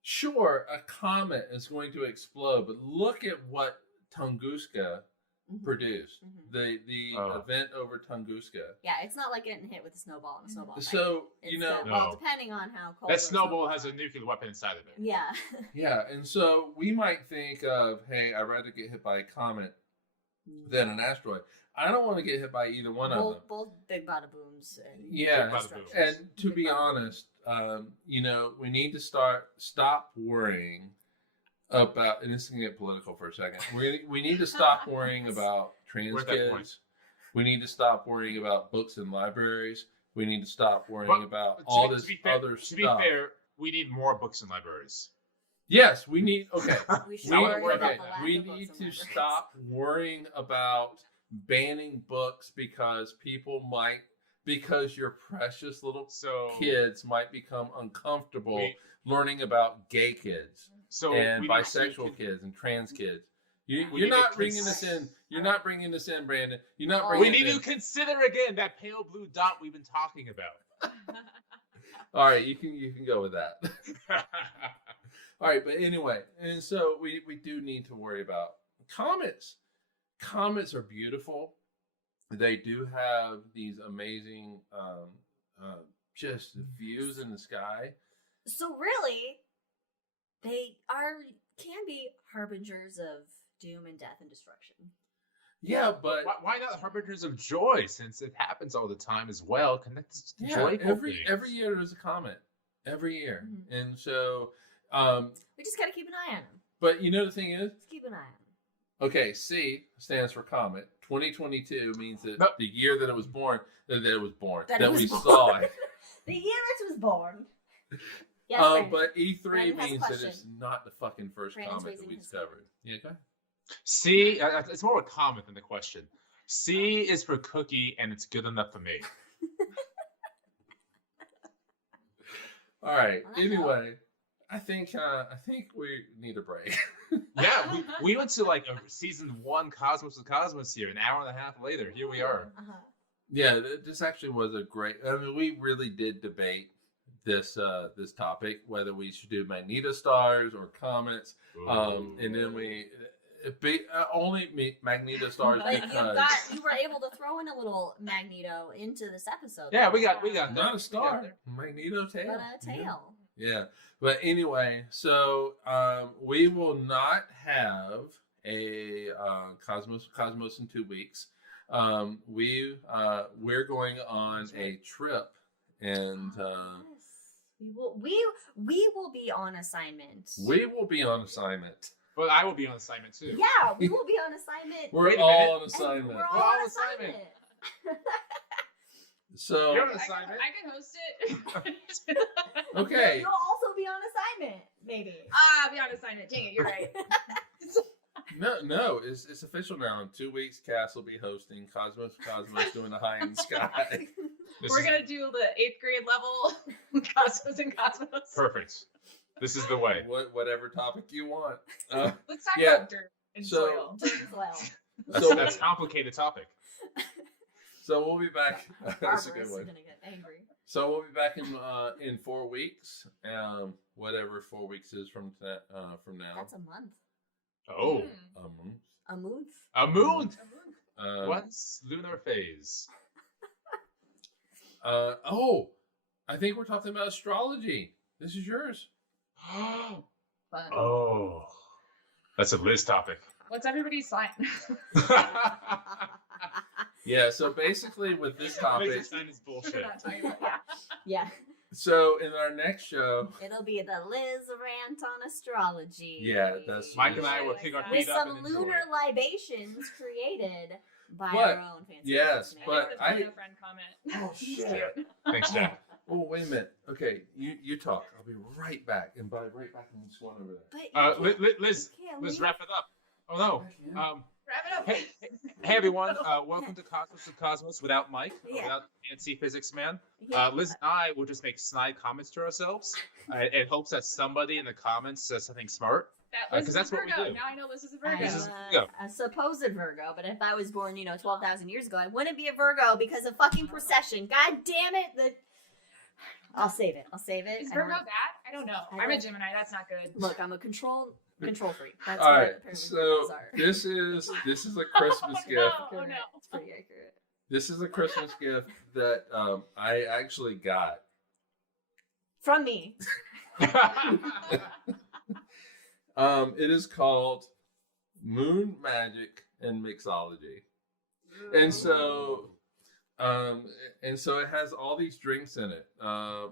sure, a comet is going to explode, but look at what Tunguska Mhm. produced. Mhm. The Oh. event over Tunguska. Yeah, it's not like getting hit with a snowball and a snowball. fight. So, It's, you know, No. well, depending on how cold That the snowball has a are. nuclear weapon inside of it. Yeah. yeah, and so we might think of, hey, I'd rather get hit by a comet than an asteroid. I don't want to get hit by either one of them. both big bada booms. And Yeah, Big bada destruction. booms. And to be honest, we need to stop worrying about, and this is going to get political for a second. We need to stop worrying about trans We're at that point. kids. We need to stop worrying about books in libraries. We need to stop worrying But about To all be- this to be fair, other to stuff. be fair, we need more books in libraries. Yes, we need. Okay, We should We- worry about okay, the lack we of books need in to libraries. stop worrying about banning books because your precious little So kids might become uncomfortable We- learning about gay kids so and we need to bisexual kids and trans kids. We You're need to not bringing this in. You're not bringing this in, Brandon. You're not bringing We it need in. to consider again that pale blue dot we've been talking about. All right, you can go with that. All right, but anyway, and so we do need to worry about comets. Comets are beautiful. They do have these amazing just views in the sky. So really, they can be harbingers of doom and death and destruction. Yeah, but Why not harbingers of joy, since it happens all the time as well? Connect to yeah, joyful every things. year there's a comet. Every year, Mhm. and so We just gotta keep an eye on them. but you know the thing is, Just keep an eye on them. okay, C stands for comet. 2022 means that Nope. the year that it was born, That that it we was saw born. it. The year it was born. Yes, Brandon. But E3 Brandon has a means that question. it's not the fucking first Brandon's comet that raising we his discovered. Yeah, go ahead. C, it's more a comment than a question. C is for cookie, and it's good enough for me. All right. On that Anyway, I think we need a break. Yeah, we went to like a season 1 Cosmos of Cosmos here. An hour and a half later, here we are. Uh-huh. Yeah, this actually was a great. I mean, we really did debate this topic, whether we should do magnetostars or comets, and then we only magnetostars But you were able to throw in a little Magneto into this episode. Yeah, we got not a We star, got there. magneto tail, But a tail. Yeah, but anyway, so we will not have a Cosmos in 2 weeks. We're going on a trip, and Yes. We will be on assignment. we will be on assignment. But I will be on assignment too. Yeah, we will be on assignment. We're Wait a all minute. on and assignment. We're all We're on on assignment. So You're on I can, assignment. I can host it. okay, You'll also be on assignment, maybe. I'll be on assignment. Dang it, you're right. no, it's official now. In 2 weeks, Cass will be hosting Cosmos doing the high in the sky. This We're is gonna do the 8th grade level Cosmos and Cosmos. perfect. This is the way. Whatever topic you want. Let's talk Yeah. about dirt and So- soil. That's, So- that's a complicated topic. So we'll be back. That's a Arborists good are one. gonna get angry. So we'll be back in 4 weeks. Whatever 4 weeks is from now. That's a month. Oh, Um, A month. a moon. What's lunar phase? I think we're talking about astrology. This is yours. Fun. Oh, that's a Liz topic. What's everybody's sign? Yeah, so basically with this topic, Liz's sign is bullshit. We're not talking about that. Yeah. so in our next show, It'll be the Liz rant on astrology. Yeah, that's- Mike and I will kick our with feet up some and enjoy. lunar libations created by But- our own fancy. yes, listeners. but I think the friend comment. oh shit. Thanks, Jack. Oh, wait a minute. Okay, you talk. I'll be right back. And by right back, I mean just one over there. But you can't- Liz, you can't let's leave. wrap it up. Oh no. Wrap it up. Hey everyone. Welcome to Cosmos of Cosmos without Mike, Yeah. without fancy physics man. Yeah. Liz and I will just make snide comments to ourselves in hopes that somebody in the comments says something smart. That Liz 'cause is that's a what we Virgo. do. Now I know Liz is a I'm Virgo. This is- Virgo. a supposed Virgo, but if I was born, 12,000 years ago, I wouldn't be a Virgo because of fucking precession. God damn it! I'll save it. Is I Virgo don't- bad? I don't know. I I'm a don't- Gemini. That's not good. Look, I'm a control freak. That's All what right, apparently so Virgos are. this is a Christmas Oh, gift. no. Correct. no. It's pretty accurate. This is a Christmas gift that I actually got. From me. It is called Moon Magic and Mixology. And so it has all these drinks in it,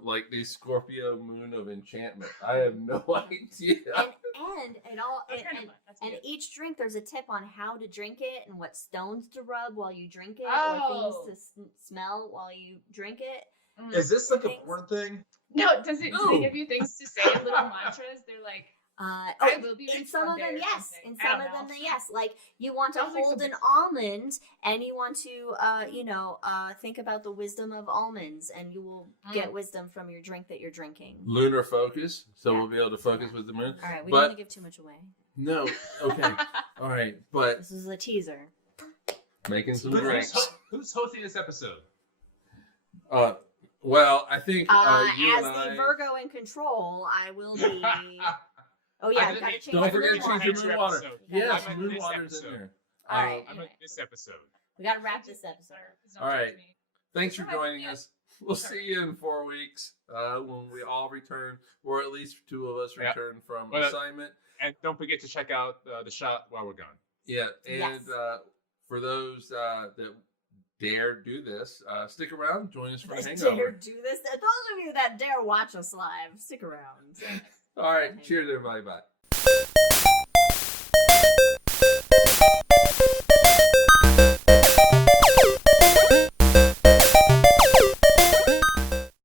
like the Scorpio Moon of Enchantment. I have no idea. That's kind of fun. That's And cute. each drink, there's a tip on how to drink it and what stones to rub while you drink it, Oh. or things to smell while you drink it. Mm. Is this like a Thanks. porn thing? No, do they No. give you things to say, little mantras? They're like, I will be in rich some one of them, day or yes. something. In I some don't of them, know. yes. Like you want to Sounds like hold some- an almond, and you want to, think about the wisdom of almonds, and you will get wisdom from your drink that you're drinking. Lunar focus, so Yeah. we'll be able to focus with the moon. All right, we But- don't want to give too much away. No, okay, all right, but This is a teaser. making some Who's, drinks. who's hosting this episode? Well, I think you As and the I. Virgo in control, I will be. Oh I yeah, didn't gotta make- change Don't the forget to moon change water. your Next moon water. episode. Yes, I meant moon this water's in episode. there. All right, I meant this episode. we gotta wrap this episode. Don't All judge right. me. Thanks for Come on, joining yeah. us. We'll see you in 4 weeks when we all return, or at least 2 of us Yeah. return from Well, assignment. And don't forget to check out the shot while we're gone. Yeah, and Yes. For those that dare do this, stick around. Join us for the Dare hangover. do this. Those of you that dare watch us live, stick around. All right, cheers, everybody. Bye.